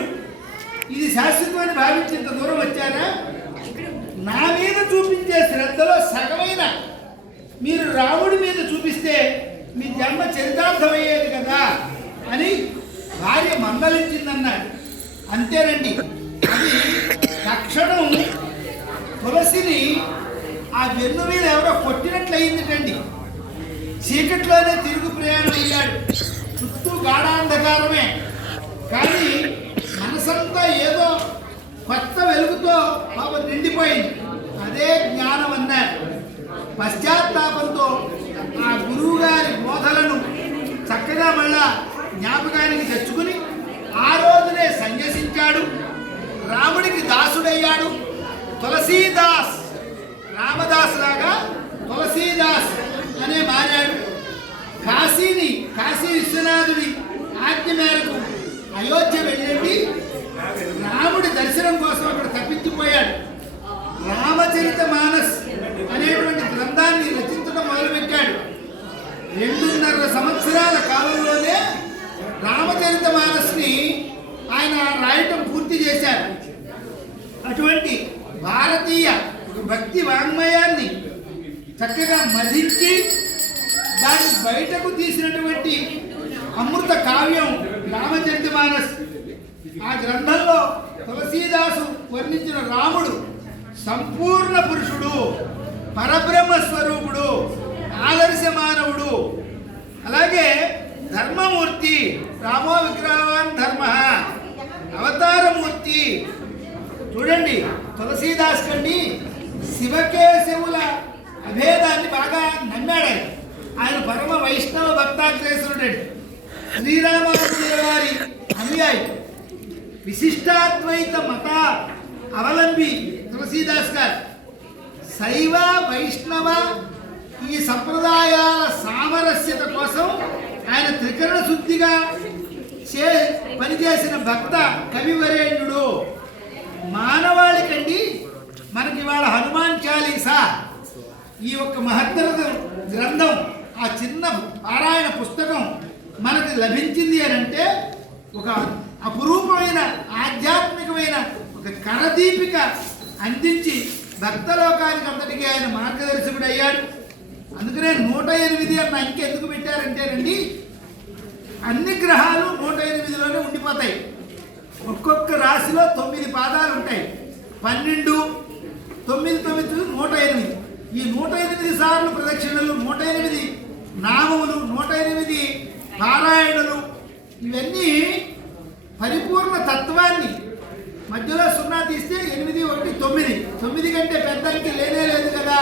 ఇది శాశ్వతమని భావించి ఇంత దూరం వచ్చారా? నా మీద చూపించే శ్రద్ధలో సగమైన మీరు రాముడి మీద చూపిస్తే మీ జన్మ చరితార్థమయ్యేది కదా అని భార్య మందలించిందన్నాడు. అంతేనండి, అది తక్షణం తులసిని ఆ వెన్ను మీద ఎవరో కొట్టినట్లయిందిటండి. చీకట్లోనే తిరుగు ప్రయాణం అయ్యాడు. చుట్టూ గాఢాంధకారమే, కానీ మనసంతా ఏదో కొత్త వెలుగుతో పాపం నిండిపోయింది. అదే జ్ఞానం అన్నారు. పశ్చాత్తాపంతో ఆ గురువు గారి బోధలను చక్కగా మళ్ళా జ్ఞాపకానికి తెచ్చుకుని ఆ రోజునే సన్యసించాడు. రాముడికి దాసుడయ్యాడు. తులసీదాస్, రామదాస్ లాగా తులసీదాస్ అనే మారాడు. కాశీ విశ్వనాథుడి ఆజ్ఞ మేరకు అయోధ్య వెళ్ళండి రాముడి దర్శనం కోసం అక్కడ తప్పించిపోయాడు. రామచరిత మానస్ అనేటువంటి గ్రంథాన్ని రచించడం మొదలుపెట్టాడు. 2.5 సంవత్సరాల కాలంలోనే రామచరిత మానస్ని ఆయన రాయటం పూర్తి చేశారు. అటువంటి భారతీయ భక్తి వాంగ్మయాన్ని చక్కగా మధించి దాన్ని బయటకు తీసినటువంటి అమృత కావ్యం రామచరిత మానస్. ఆ గ్రంథంలో తులసీదాసు వర్ణించిన రాముడు సంపూర్ణ పురుషుడు, పరబ్రహ్మ స్వరూపుడు, ఆదర్శ మానవుడు, అలాగే ధర్మమూర్తి, రామో విగ్రహవాన్ ధర్మ, అవతారమూర్తి. చూడండి, తులసీదాస్ కండి శివకేశవుల అభేదాన్ని బాగా నమ్మాడు. ఆయన పరమ వైష్ణవ భక్తాగ్రేసురుడు, శ్రీరామదేవ గారి అనుయాయి, విశిష్టాద్వైత మత అవలంబి తులసీదాస్ గారు. శైవ వైష్ణవ ఈ సంప్రదాయాల సామరస్యత కోసం ఆయన త్రికరణ శుద్ధిగా పనిచేసిన భక్త కవివరేణ్యుడు. మానవాళికండి మనకి ఇవాళ హనుమాన్ చాలీసా ఈ ఒక్క మహత్తర గ్రంథం, ఆ చిన్న పారాయణ పుస్తకం మనకి లభించింది అని అంటే ఒక అపురూపమైన ఆధ్యాత్మికమైన ఒక కరదీపిక అందించి భక్తలోకానికి అంతటికీ ఆయన మార్గదర్శకుడు అయ్యాడు. అందుకనే 108 అన్న అంకె ఎందుకు పెట్టారంటేనండి, అన్ని గ్రహాలు 108లోనే ఉండిపోతాయి. ఒక్కొక్క రాశిలో 9 పాదాలు ఉంటాయి. 12, 9, 9, 108. ఈ 108 సార్లు ప్రదక్షిణలు, 108 నామములు, 108 పారాయణలు, ఇవన్నీ పరిపూర్ణ తత్వాన్ని మధ్యలో 0 తీస్తే 8, 1, 9. 9 కంటే పెద్ద అంకె లేనే లేదు కదా.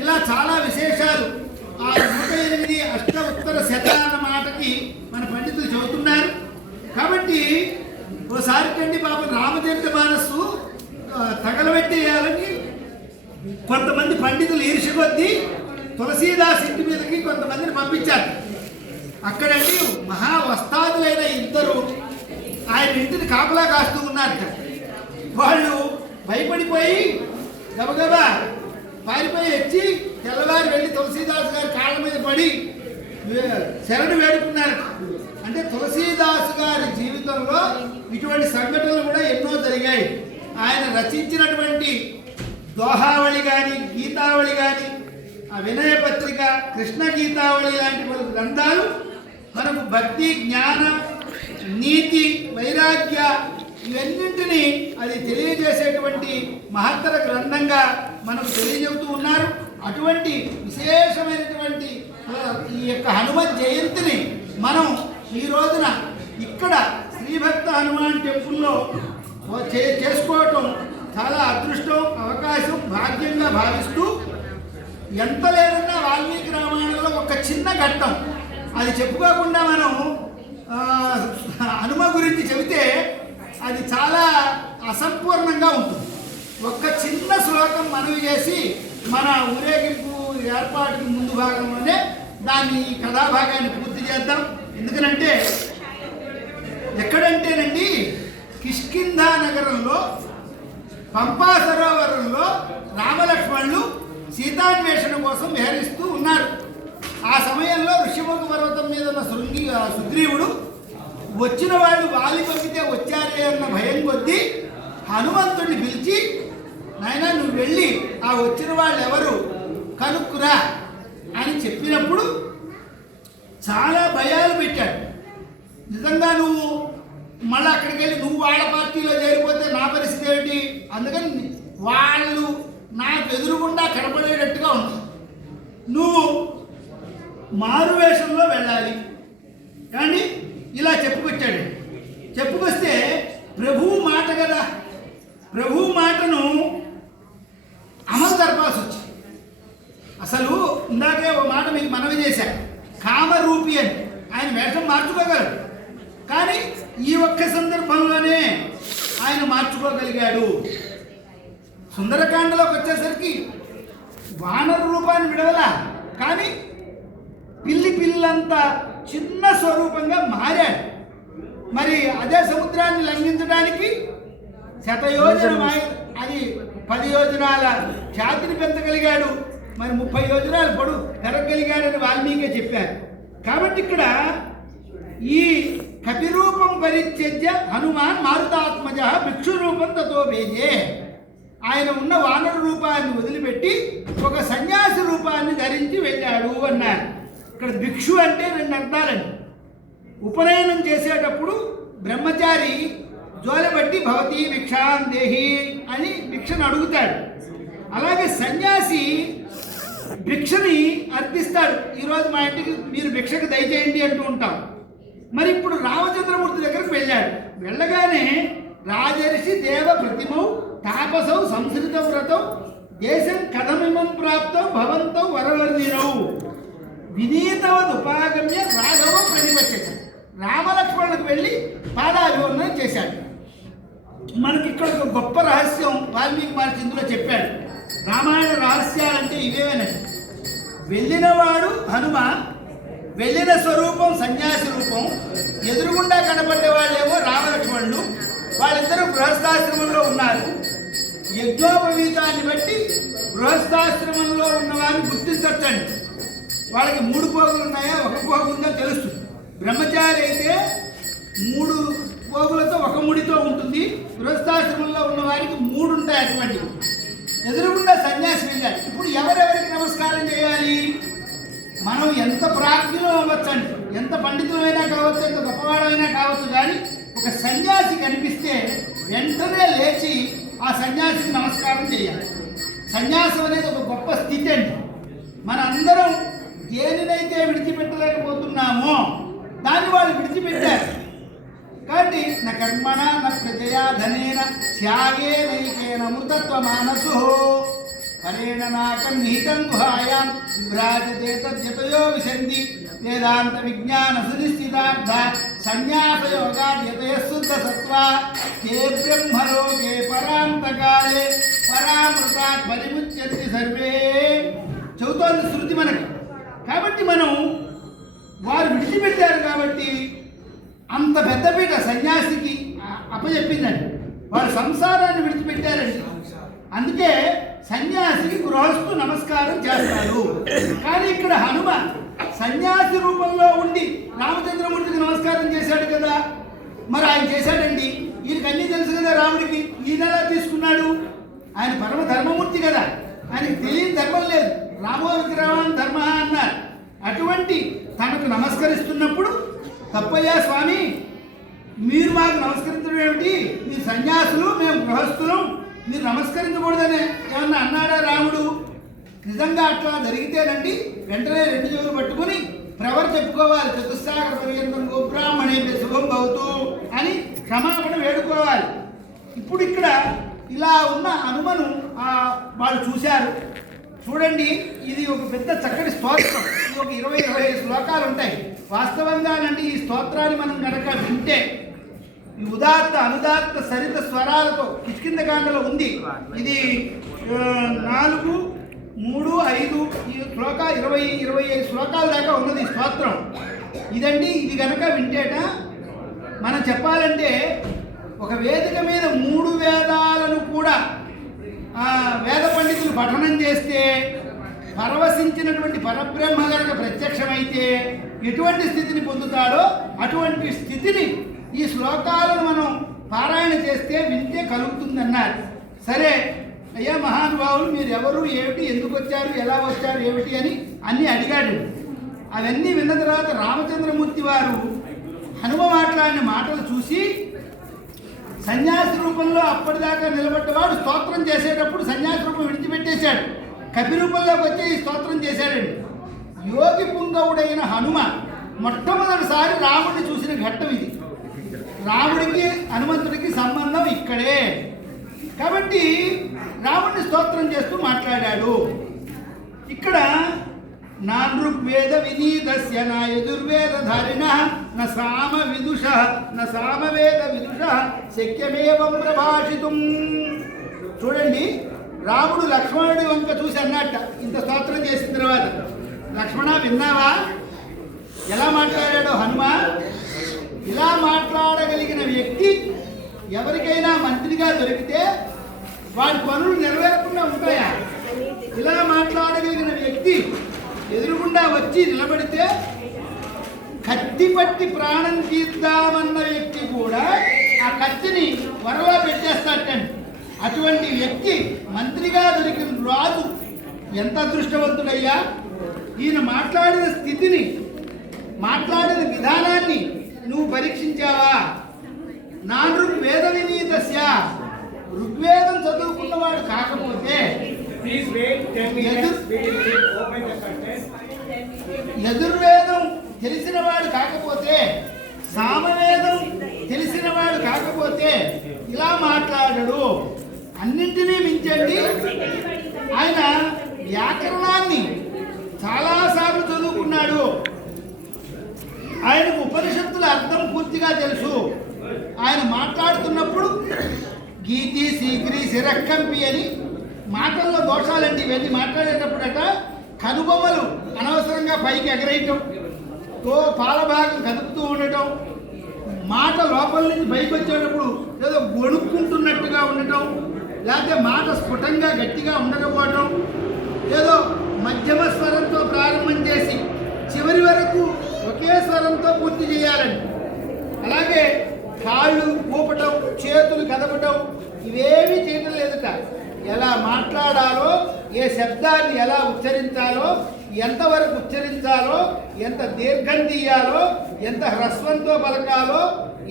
ఇలా చాలా విశేషాలు. ఆ 108 అష్ట ఉత్తర శతాన మాటకి మన పండితులు చెబుతున్నారు. కాబట్టి ఓసారి కండి పాపం రామచరిత మానస్సు తగలబెట్టేయాలని కొంతమంది పండితులు ఈర్ష్య కొద్దీ తులసీదాస్ ఇంటి మీదకి కొంతమందిని పంపించారు. అక్కడండి మహా వస్తాదులైన ఇద్దరు ఆయన ఇంటిని కాపలా కాస్తూ ఉన్నారు. వాళ్ళు భయపడిపోయి గబగబా పారిపోయి వచ్చి తెల్లవారు వెళ్ళి తులసీదాస్ గారి కాళ్ళ మీద పడి శరణు వేడుకున్నారు. అంటే తులసీదాస్ గారి జీవితంలో ఇటువంటి సంఘటనలు కూడా ఎన్నో జరిగాయి. ఆయన రచించినటువంటి దోహావళి కానీ గీతావళి కానీ ఆ వినయ పత్రిక కృష్ణ గీతావళి లాంటి గ్రంథాలు మనకు భక్తి జ్ఞాన నీతి వైరాగ్య ఇవన్నింటినీ అది తెలియజేసేటువంటి మహత్తర గ్రంథంగా మనకు తెలియజెబుతూ ఉన్నారు. అటువంటి విశేషమైనటువంటి ఈ యొక్క హనుమత్ జయంతిని మనం ఈ రోజున ఇక్కడ శ్రీభక్త హనుమాన్ టెంపుల్లో చేసుకోవటం చాలా అదృష్టం, అవకాశం, భాగ్యంగా భావిస్తూ ఎంత లేదన్నా వాల్మీకి రామాయణంలో ఒక చిన్న ఘట్టం అది చెప్పుకోకుండా మనం హనుమ గురించి చెబితే అది చాలా అసంపూర్ణంగా ఉంటుంది. ఒక్క చిన్న శ్లోకం మనవి చేసి మన ఊరేగింపు ఏర్పాటుకి ముందు భాగంలోనే దాన్ని కథాభాగాన్ని పూర్తి చేద్దాం. ఎందుకంటే ఎక్కడంటేనండి కిష్కింధా నగరంలో పంపా సరోవరంలో రామలక్ష్మణులు సీతాన్వేషణ కోసం విహరిస్తూ ఉన్నారు. ఆ సమయంలో ఋషిముఖ పర్వతం మీద ఉన్న సుగ్రీవుడు వచ్చిన వాళ్ళు వాలి పంపితే వచ్చారే అన్న భయం కొద్దీ హనుమంతుడిని పిలిచి, నాయనా నువ్వు వెళ్ళి ఆ వచ్చిన వాళ్ళు ఎవరు కనుక్కురా అని చెప్పినప్పుడు చాలా భయాలు పెట్టాడు. నిజంగా నువ్వు మళ్ళీ అక్కడికి వెళ్ళి నువ్వు వాళ్ళ పార్టీలో చేరిపోతే నా పరిస్థితి ఏమిటి? అందుకని వాళ్ళు నాకు ఎదురుగుండా కనపడేటట్టుగా ఉంది. నువ్వు మారువేషంలో వెళ్ళాలి కానీ ఇలా చెప్పుకొచ్చాడు. చెప్పుకొస్తే ప్రభువు మాట కదా, ప్రభువు మాటను అమలు జరపాల్సి వచ్చింది. అసలు ఇందాకే ఒక మాట మీకు మనవి చేశాను, కామరూపి అని. ఆయన వేషం మార్చుకోగలరు కానీ ఈ ఒక్క సందర్భంలోనే ఆయన మార్చుకోగలిగాడు. సుందరకాండలోకి వచ్చేసరికి వానర రూపాన్ని విడవలా కానీ పిల్లంత చిన్న స్వరూపంగా మారాడు. మరి అదే సముద్రాన్ని లంఘించడానికి శతయోజన అది 10 యోజనాల ఛాతిని పెంచగలిగాడు, మరి 30 యోజనాలు పొడుగు పెరగలిగాడని వాల్మీకి చెప్పారు. కాబట్టి ఇక్కడ ఈ కపిరూపం పరిత్యజ్య హనుమాన్ మారుతాత్మజ భిక్షు రూపం తతో భేజే. ఆయన ఉన్న వానర రూపాన్ని వదిలిపెట్టి ఒక సన్యాసి రూపాన్ని ధరించి వెళ్ళాడు అన్నారు. ఇక్కడ భిక్షు అంటే 2 అర్థాలండి. ఉపనయనం చేసేటప్పుడు బ్రహ్మచారి జోలబట్టి భవతి భిక్షాం దేహి అని భిక్షను అడుగుతాడు. అలాగే సన్యాసి భిక్షని అర్థిస్తాడు. ఈరోజు మా ఇంటికి మీరు భిక్షకు దయచేయండి అంటూ ఉంటాం. మరి ఇప్పుడు రామచంద్రమూర్తి దగ్గరకు వెళ్ళాడు. వెళ్ళగానే రాజర్షి దేవ ప్రతిమౌ తాపసౌ సంస్కృత వ్రతం దేశం కథమిమం ప్రాప్తం భవంతం వరవర్ణిరౌ వినీతవదుపాగమ్య రాఘవ ప్రతిపక్ష. రామలక్ష్మణులకు వెళ్ళి పాదాభివందనం చేశాడు. మనకి ఇక్కడ ఒక గొప్ప రహస్యం వాల్మీకి మహర్షి ఇందులో చెప్పాడు. రామాయణ రహస్యాలంటే ఇవేనండి. వెళ్ళినవాడు హనుమ, వెళ్ళిన స్వరూపం సన్యాసి రూపం, ఎదురుగుండా కనబడ్డే వాళ్ళేమో రామలక్ష్మణులు. వాళ్ళిద్దరూ గృహస్థాశ్రమంలో ఉన్నారు. యజ్ఞోపవీతాన్ని బట్టి గృహస్థాశ్రమంలో ఉన్నవారిని గుర్తించండి. వాళ్ళకి 3 పోగులు ఉన్నాయా 1 పోగు ఉందో తెలుస్తుంది. బ్రహ్మచారి అయితే 3 పోగులతో 1 ముడితో ఉంటుంది. గృహస్థాశ్రమంలో ఉన్న వారికి 3 ఉంటాయి. అటువంటివి ఎదురుగుండా సన్యాసి వెళ్ళాడు. ఇప్పుడు ఎవరెవరికి నమస్కారం చేయాలి? మనం ఎంత ప్రాజ్ఞులం అవ్వచ్చండి, ఎంత పండితులమైనా కావచ్చు, ఎంత గొప్పవాడమైనా కావచ్చు, కానీ ఒక సన్యాసి కనిపిస్తే వెంటనే లేచి ఆ సన్యాసికి నమస్కారం చేయాలి. సన్యాసం అనేది ఒక గొప్ప స్థితి అండి. మనందరం దేనినైతే విడిచిపెట్టలేకపోతున్నామో దాన్ని వాళ్ళు విడిచిపెట్టారు. కాబట్టి నా కర్మణ నా ప్రజయా ధనేన త్యాగే నైకేన మృతత్వ మానసు. పరేణ నాకం నిహితం గుహాయాం విభ్రాజతే తద్యతయో విశంతి వేదాంత విజ్ఞాన సునిశ్చితార్థ సన్యాస యోగాద్యతయ శుద్ధ సత్వ తే బ్రహ్మలోకే పరాంతకాలే పరామృతాత్ పరిముచ్యంతి సర్వే చెబుతోంది శృతి మనకి. కాబట్టి మనం వారు విడిచిపెట్టారు కాబట్టి అంత పెద్దపీట సన్యాసికి అప్పచెప్పిందండి. వారు సంసారాన్ని విడిచిపెట్టారండి. అందుకే సన్యాసికి గృహస్థు నమస్కారం చేస్తారు. కానీ ఇక్కడ హనుమ సన్యాసి రూపంలో ఉండి రామచంద్రమూర్తికి నమస్కారం చేశాడు కదా, మరి ఆయన చేశాడండి. ఈయనకి అన్నీ తెలుసు కదా రాముడికి. ఈయన ఎలా తీసుకున్నాడు? ఆయన పరమ ధర్మమూర్తి కదా, ఆయనకి తెలియని ధర్మం లేదు. రామో విగ్రహం ధర్మ అన్నారు. అటువంటి తనకు నమస్కరిస్తున్నప్పుడు తప్పయ్యా స్వామి, మీరు మాకు నమస్కరించడం ఏమిటి? మీరు సన్యాసులు, మేము గృహస్థులం, మీరు నమస్కరించకూడదని ఏమన్నా అన్నాడా రాముడు? నిజంగా అట్లా జరిగితేనండి వెంటనే 2 చెవులు పట్టుకుని ప్రవర్ చెప్పుకోవాలి. చతుస్సాగర పర్యంతం గోబ్రాహ్మణే శుభం భవతు అని క్షమాపణ వేడుకోవాలి. ఇప్పుడు ఇక్కడ ఇలా ఉన్న హనుమను వాళ్ళు చూశారు. చూడండి, ఇది ఒక పెద్ద చక్కటి స్తోత్రం. ఇది ఒక 20-25 శ్లోకాలు ఉంటాయి. వాస్తవంగా అంటే ఈ స్తోత్రాన్ని మనం కనుక వింటే ఈ ఉదాత్త అనుదాత్త సరిత స్వరాలతో కిష్కింధకాండలో ఉంది. ఇది 4, 3, 5 ఈ శ్లోక 20-25 శ్లోకాల దాకా ఉన్నది ఈ స్తోత్రం. ఇదండి, ఇది కనుక వింటేట మనం చెప్పాలంటే ఒక వేదిక మీద 3 వేదాలను కూడా వేద పండితులు పఠనం చేస్తే పరవశించినటువంటి పరబ్రహ్మ కనుక ప్రత్యక్షమైతే ఎటువంటి స్థితిని పొందుతాడో అటువంటి స్థితిని ఈ శ్లోకాలను మనం పారాయణ చేస్తే వింటే కలుగుతుందన్నారు. సరే అయ్యా మహానుభావులు, మీరు ఎవరు, ఏమిటి, ఎందుకు వచ్చారు, ఎలా వచ్చారు, ఏమిటి అని అన్నీ అడిగాడు. అవన్నీ విన్న తర్వాత రామచంద్రమూర్తి వారు హనుమ మాట్లాడిన మాటలు చూసి సన్యాసి రూపంలో అప్పటిదాకా నిలబడ్డవాడు స్తోత్రం చేసేటప్పుడు సన్యాసి రూపం విడిచిపెట్టేశాడు. కపి రూపంలోకి వచ్చి ఈ స్తోత్రం చేశాడండి. యోగి పుంగవుడైన హనుమ మొట్టమొదటిసారి రాముడిని చూసిన ఘట్టం ఇది. రాముడికి హనుమంతుడికి సంబంధం ఇక్కడే. కాబట్టి రాముడిని స్తోత్రం చేస్తూ మాట్లాడాడు. ఇక్కడ నా ఋగ్వేద వినీతస్య నా యజుర్వేదధారిణః న సామ విదుషః న సామవేద విదుషః శక్యమేవం ప్రభాషితుం. చూడండి, రాముడు లక్ష్మణుడి వంక చూసి అన్నట్ట ఇంత స్తోత్రం చేసిన తర్వాత, లక్ష్మణ విన్నావా ఎలా మాట్లాడాడో హనుమ? ఇలా మాట్లాడగలిగిన వ్యక్తి ఎవరికైనా మంత్రిగా దొరికితే వాడి పనులు నెరవేరకుండా ఉంటాయా? ఇలా మాట్లాడగలిగిన వ్యక్తి ఎదురుగుండా వచ్చి నిలబడితే కత్తి పట్టి ప్రాణం తీద్దామన్న వ్యక్తి కూడా ఆ కత్తిని వరలో పెట్టేస్తాటండి. అటువంటి వ్యక్తి మంత్రిగా దొరికిన రాజు ఎంత అదృష్టవంతుడయ్యా! ఈయన మాట్లాడిన స్థితిని, మాట్లాడిన విధానాన్ని నువ్వు పరీక్షించావా? నా ఋగ్వేద వినీతస్య, ఋగ్వేదం చదువుకున్నవాడు కాకపోతే, యజుర్వేదం తెలిసినవాడు కాకపోతే, సామవేదం తెలిసినవాడు కాకపోతే ఇలా మాట్లాడడు. అన్నింటినీ మించండి, ఆయన వ్యాకరణాన్ని చాలాసార్లు చదువుకున్నాడు. ఆయనకు ఉపనిషత్తుల అర్థం పూర్తిగా తెలుసు. ఆయన మాట్లాడుతున్నప్పుడు గీతి శీఘ్రి శిరక్కంపి అని మాటల్లో దోషాలండి. ఇవన్నీ మాట్లాడేటప్పుడట కనుబొమ్మలు అనవసరంగా పైకి ఎగరేయటం, పాలభాగం కదుపుతూ ఉండటం, మాట లోపల నుంచి బయటకు వచ్చేటప్పుడు ఏదో గొణుక్కుంటున్నట్టుగా ఉండటం, లేకపోతే మాట స్ఫుటంగా గట్టిగా ఉండకపోవటం, ఏదో మధ్యమ స్వరంతో ప్రారంభం చేసి చివరి వరకు ఒకే స్వరంతో పూర్తి చేయాలండి. అలాగే కాళ్ళు ఊపటం, చేతులు కదపటం ఇవేమీ చేయటం లేదట. ఎలా మాట్లాడాలో, ఏ శబ్దాన్ని ఎలా ఉచ్చరించాలో, ఎంతవరకు ఉచ్చరించాలో, ఎంత దీర్ఘం తీయాలో, ఎంత హ్రస్వంతో పలకాలో,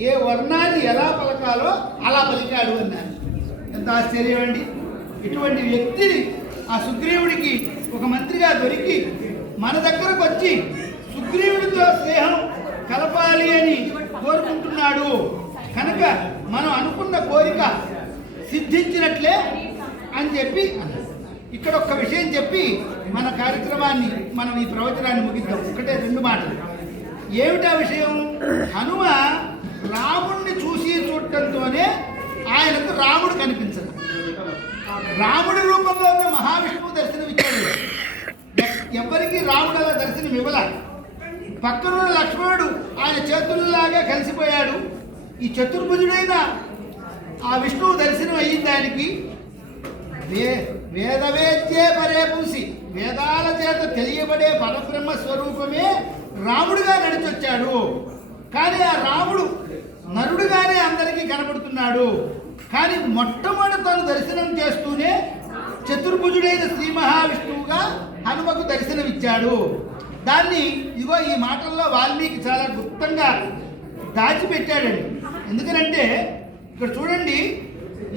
ఏ వర్ణాన్ని ఎలా పలకాలో అలా పలికాడు అన్నారు. ఎంత ఆశ్చర్యం అండి! ఇటువంటి వ్యక్తిని ఆ సుగ్రీవుడికి ఒక మంత్రిగా దొరికి మన దగ్గరకు వచ్చి సుగ్రీవుడితో స్నేహం కలపాలి అని కోరుకుంటున్నాడు కనుక మనం అనుకున్న కోరిక సిద్ధించినట్లే అని చెప్పి ఇక్కడ ఒక్క విషయం చెప్పి మన కార్యక్రమాన్ని మనం ఈ ప్రవచనాన్ని ముగిద్దాం. ఒకటే 2 మాటలు. ఏమిటా విషయం? హనుమ రాముణ్ణి చూసి చూడటంతోనే ఆయనకు రాముడు కనిపించదు. రాముడి రూపంలో ఉన్న మహావిష్ణువు దర్శనమిచ్చాడు. ఎవరికి రాముడు అలా దర్శనం ఇవ్వల. పక్కన లక్ష్మణుడు ఆయన చేతుల్లాగా కలిసిపోయాడు. ఈ చతుర్భుజుడైన ఆ విష్ణువు దర్శనం అయ్యింది ఆయనకి. వేదవేద్యే పరే పుంసి, వేదాల చేత తెలియబడే పరబ్రహ్మ స్వరూపమే రాముడుగా నడిచొచ్చాడు. కానీ ఆ రాముడు నరుడుగానే అందరికీ కనబడుతున్నాడు. కానీ మొట్టమొదటి తను దర్శనం చేస్తూనే చతుర్భుజుడైన శ్రీ మహావిష్ణువుగా హనుమకు దర్శనమిచ్చాడు. దాన్ని ఇగో ఈ మాటల్లో వాల్మీకి చాలా గుప్తంగా దాచిపెట్టాడండి. ఎందుకనంటే ఇక్కడ చూడండి,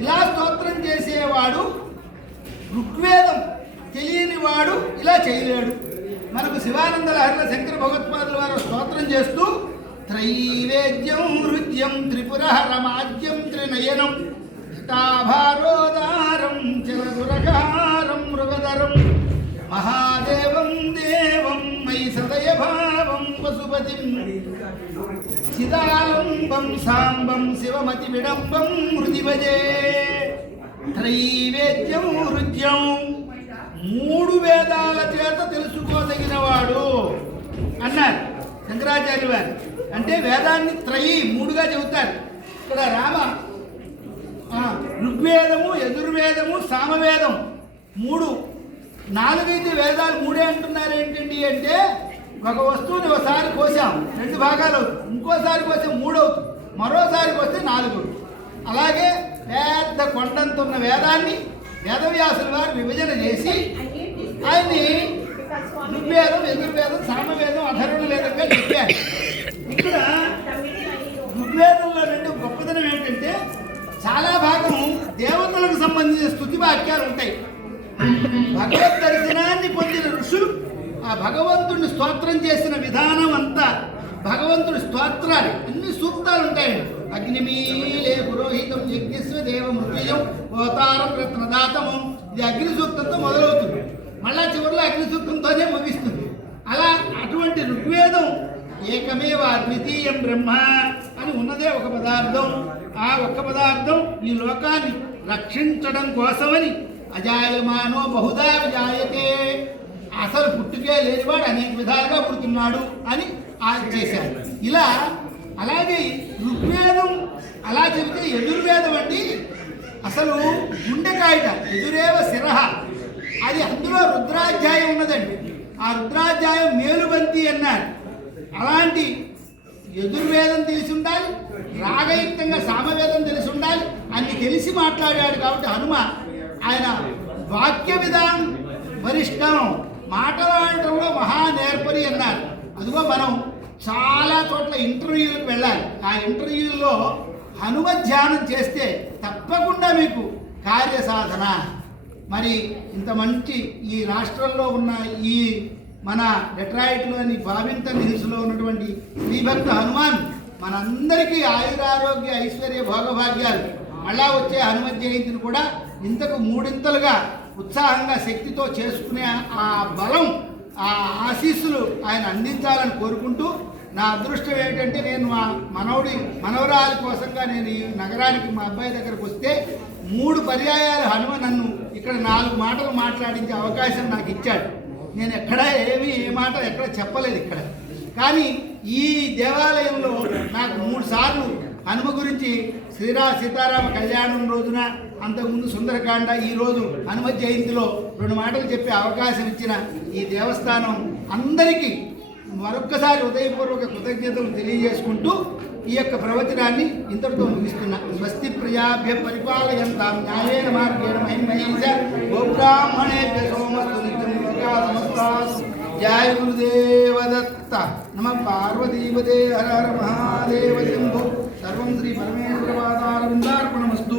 ఇలా స్తోత్రం చేసేవాడు ఋగ్వేదం తెలియని వాడు ఇలా చేయలేడు. మనకు శివానంద లహరిలో శంకర భగవత్పాదుల వారు స్తోత్రం చేస్తూ త్రైవేద్యం హృద్యం త్రిపురహరమాద్యం త్రినయనం జటాభారోదారం చరదురకారం మృగధరం మహాదేవం దేవం మై సదయ భావం వసుపతిం చిదాలంబం సాంబం శివమతి విడంబం హృదిభజే. త్రైవేద్యం హృద్యం, 3 వేదాల చేత తెలుసుకోదగినవాడు అన్నారు శంకరాచార్య వారు. అంటే వేదాన్ని త్రయి 3గా చెబుతారు. ఇక్కడ ఋగ్వేదము, యజుర్వేదము, సామవేదం 3, 4 అయితే వేదాలు 3 అంటున్నారు. ఏంటండి అంటే ఒక వస్తువుని ఒకసారి కోసాం 2 భాగాలు అవుతుంది, ఇంకోసారి కోస్తే 3 అవుతుంది, మరోసారి కోస్తే 4 అవుతుంది. అలాగే పెద్ద కొండంత ఉన్న వేదాన్ని వేదవ్యాసుల వారు విభజన చేసి ఆయన్ని ఋగ్వేదం, యజుర్వేదం, సామవేదం, అధర్వణ వేదంగా చెప్పారు. ఇక్కడ ఋగ్వేదంలో 2 గొప్పదనం ఏంటంటే చాలా భాగం దేవతలకు సంబంధించిన స్తుతి వాక్యాలు ఉంటాయి. భగవద్ దర్శనాన్ని పొందిన ఋషులు ఆ భగవంతుడిని స్తోత్రం చేసిన విధానం అంతా, భగవంతుడి స్తోత్రాలు అన్ని సూక్తాలు ఉంటాయండి. అగ్నిమీలే పురోహితం యజ్ఞస్వ దేవ మృత్యుజం ఓతారం రత్నదాతమం, ఇది అగ్ని సూక్తంతో మొదలవుతుంది, మళ్ళా చివరిలో అగ్ని సూక్తంతోనే ముగిస్తుంది. అలా అటువంటి ఋగ్వేదం ఏకమేవ అద్వితీయం బ్రహ్మ అని ఉన్నదే ఒక పదార్థం. ఆ ఒక్క పదార్థం ఈ లోకాన్ని రక్షించడం కోసమని అజాయమానో బహుదా విజాయతే, అసలు పుట్టుకే లేనివాడు అనేక విధాలుగా పుడుతున్నాడు అని చేశారు. ఇలా అలాగే ఋగ్వేదం అలా చెబితే యజుర్వేదం అండి అసలు గుండెకాయట, యజురేవ శిరహ, అది అందులో రుద్రాధ్యాయం ఉన్నదండి. ఆ రుద్రాధ్యాయం మేలుబంతి అన్నారు. అలాంటి యజుర్వేదం తెలిసి ఉండాలి, రాగయుక్తంగా సామవేదం తెలిసి ఉండాలి, అన్ని తెలిసి మాట్లాడాడు. కాబట్టి హనుమ ఆయన వాక్య విధానం వరిష్టం, మాట్లాడటంలో మహా నేర్పరి అన్నారు. అదిగో మనం చాలా చోట్ల ఇంటర్వ్యూలకు వెళ్ళాలి. ఆ ఇంటర్వ్యూల్లో హనుమ ధ్యానం చేస్తే తప్పకుండా మీకు కార్యసాధన. మరి ఇంత మంచి ఈ రాష్ట్రంలో ఉన్న ఈ మన డెట్రాయిట్లోని బావింతన్ హిల్స్లో ఉన్నటువంటి శ్రీభక్త హనుమాన్ మనందరికీ ఆయురారోగ్య ఐశ్వర్య భోగభాగ్యాలు, మళ్ళా వచ్చే హనుమ జయంతిని కూడా ఇంతకు 3 ఉత్సాహంగా శక్తితో చేసుకునే ఆ బలం, ఆ ఆశీస్సులు ఆయన అందించాలని కోరుకుంటూ, నా అదృష్టం ఏంటంటే నేను మా మనవరాలి కోసంగా నేను ఈ నగరానికి మా అబ్బాయి దగ్గరకు వస్తే 3 పర్యాయాలు హనుమ నన్ను ఇక్కడ 4 మాటలు మాట్లాడించే అవకాశం నాకు ఇచ్చాడు. నేను ఎక్కడ ఏ మాట ఎక్కడ చెప్పలేదు ఇక్కడ. కానీ ఈ దేవాలయంలో నాకు 3 సార్లు హనుమ గురించి సీతారామ కళ్యాణం రోజున, అంతకుముందు సుందరకాండ, ఈరోజు హనుమ జయంతిలో 2 మాటలు చెప్పే అవకాశం ఇచ్చిన ఈ దేవస్థానం అందరికీ మరొక్కసారి హృదయపూర్వక కృతజ్ఞతలు తెలియజేసుకుంటూ ఈ యొక్క ప్రవచనాన్ని ఇంతటితో ముగిస్తున్నా. స్వస్తి ప్రజాభ్య పరిపాలయంతాం న్యాయేన మార్గేణ మహిమహీష గోబ్రాహ్మణేభ్య సోమస్తు నిత్యం లోకా సమస్తాః. జయ గురుదేవ దత్త. నమ పార్వతీపదే హర హర మహాదేవ శంభో. సర్వం శ్రీ పరమేశ్వర పాదారవిందార్పణమస్తు.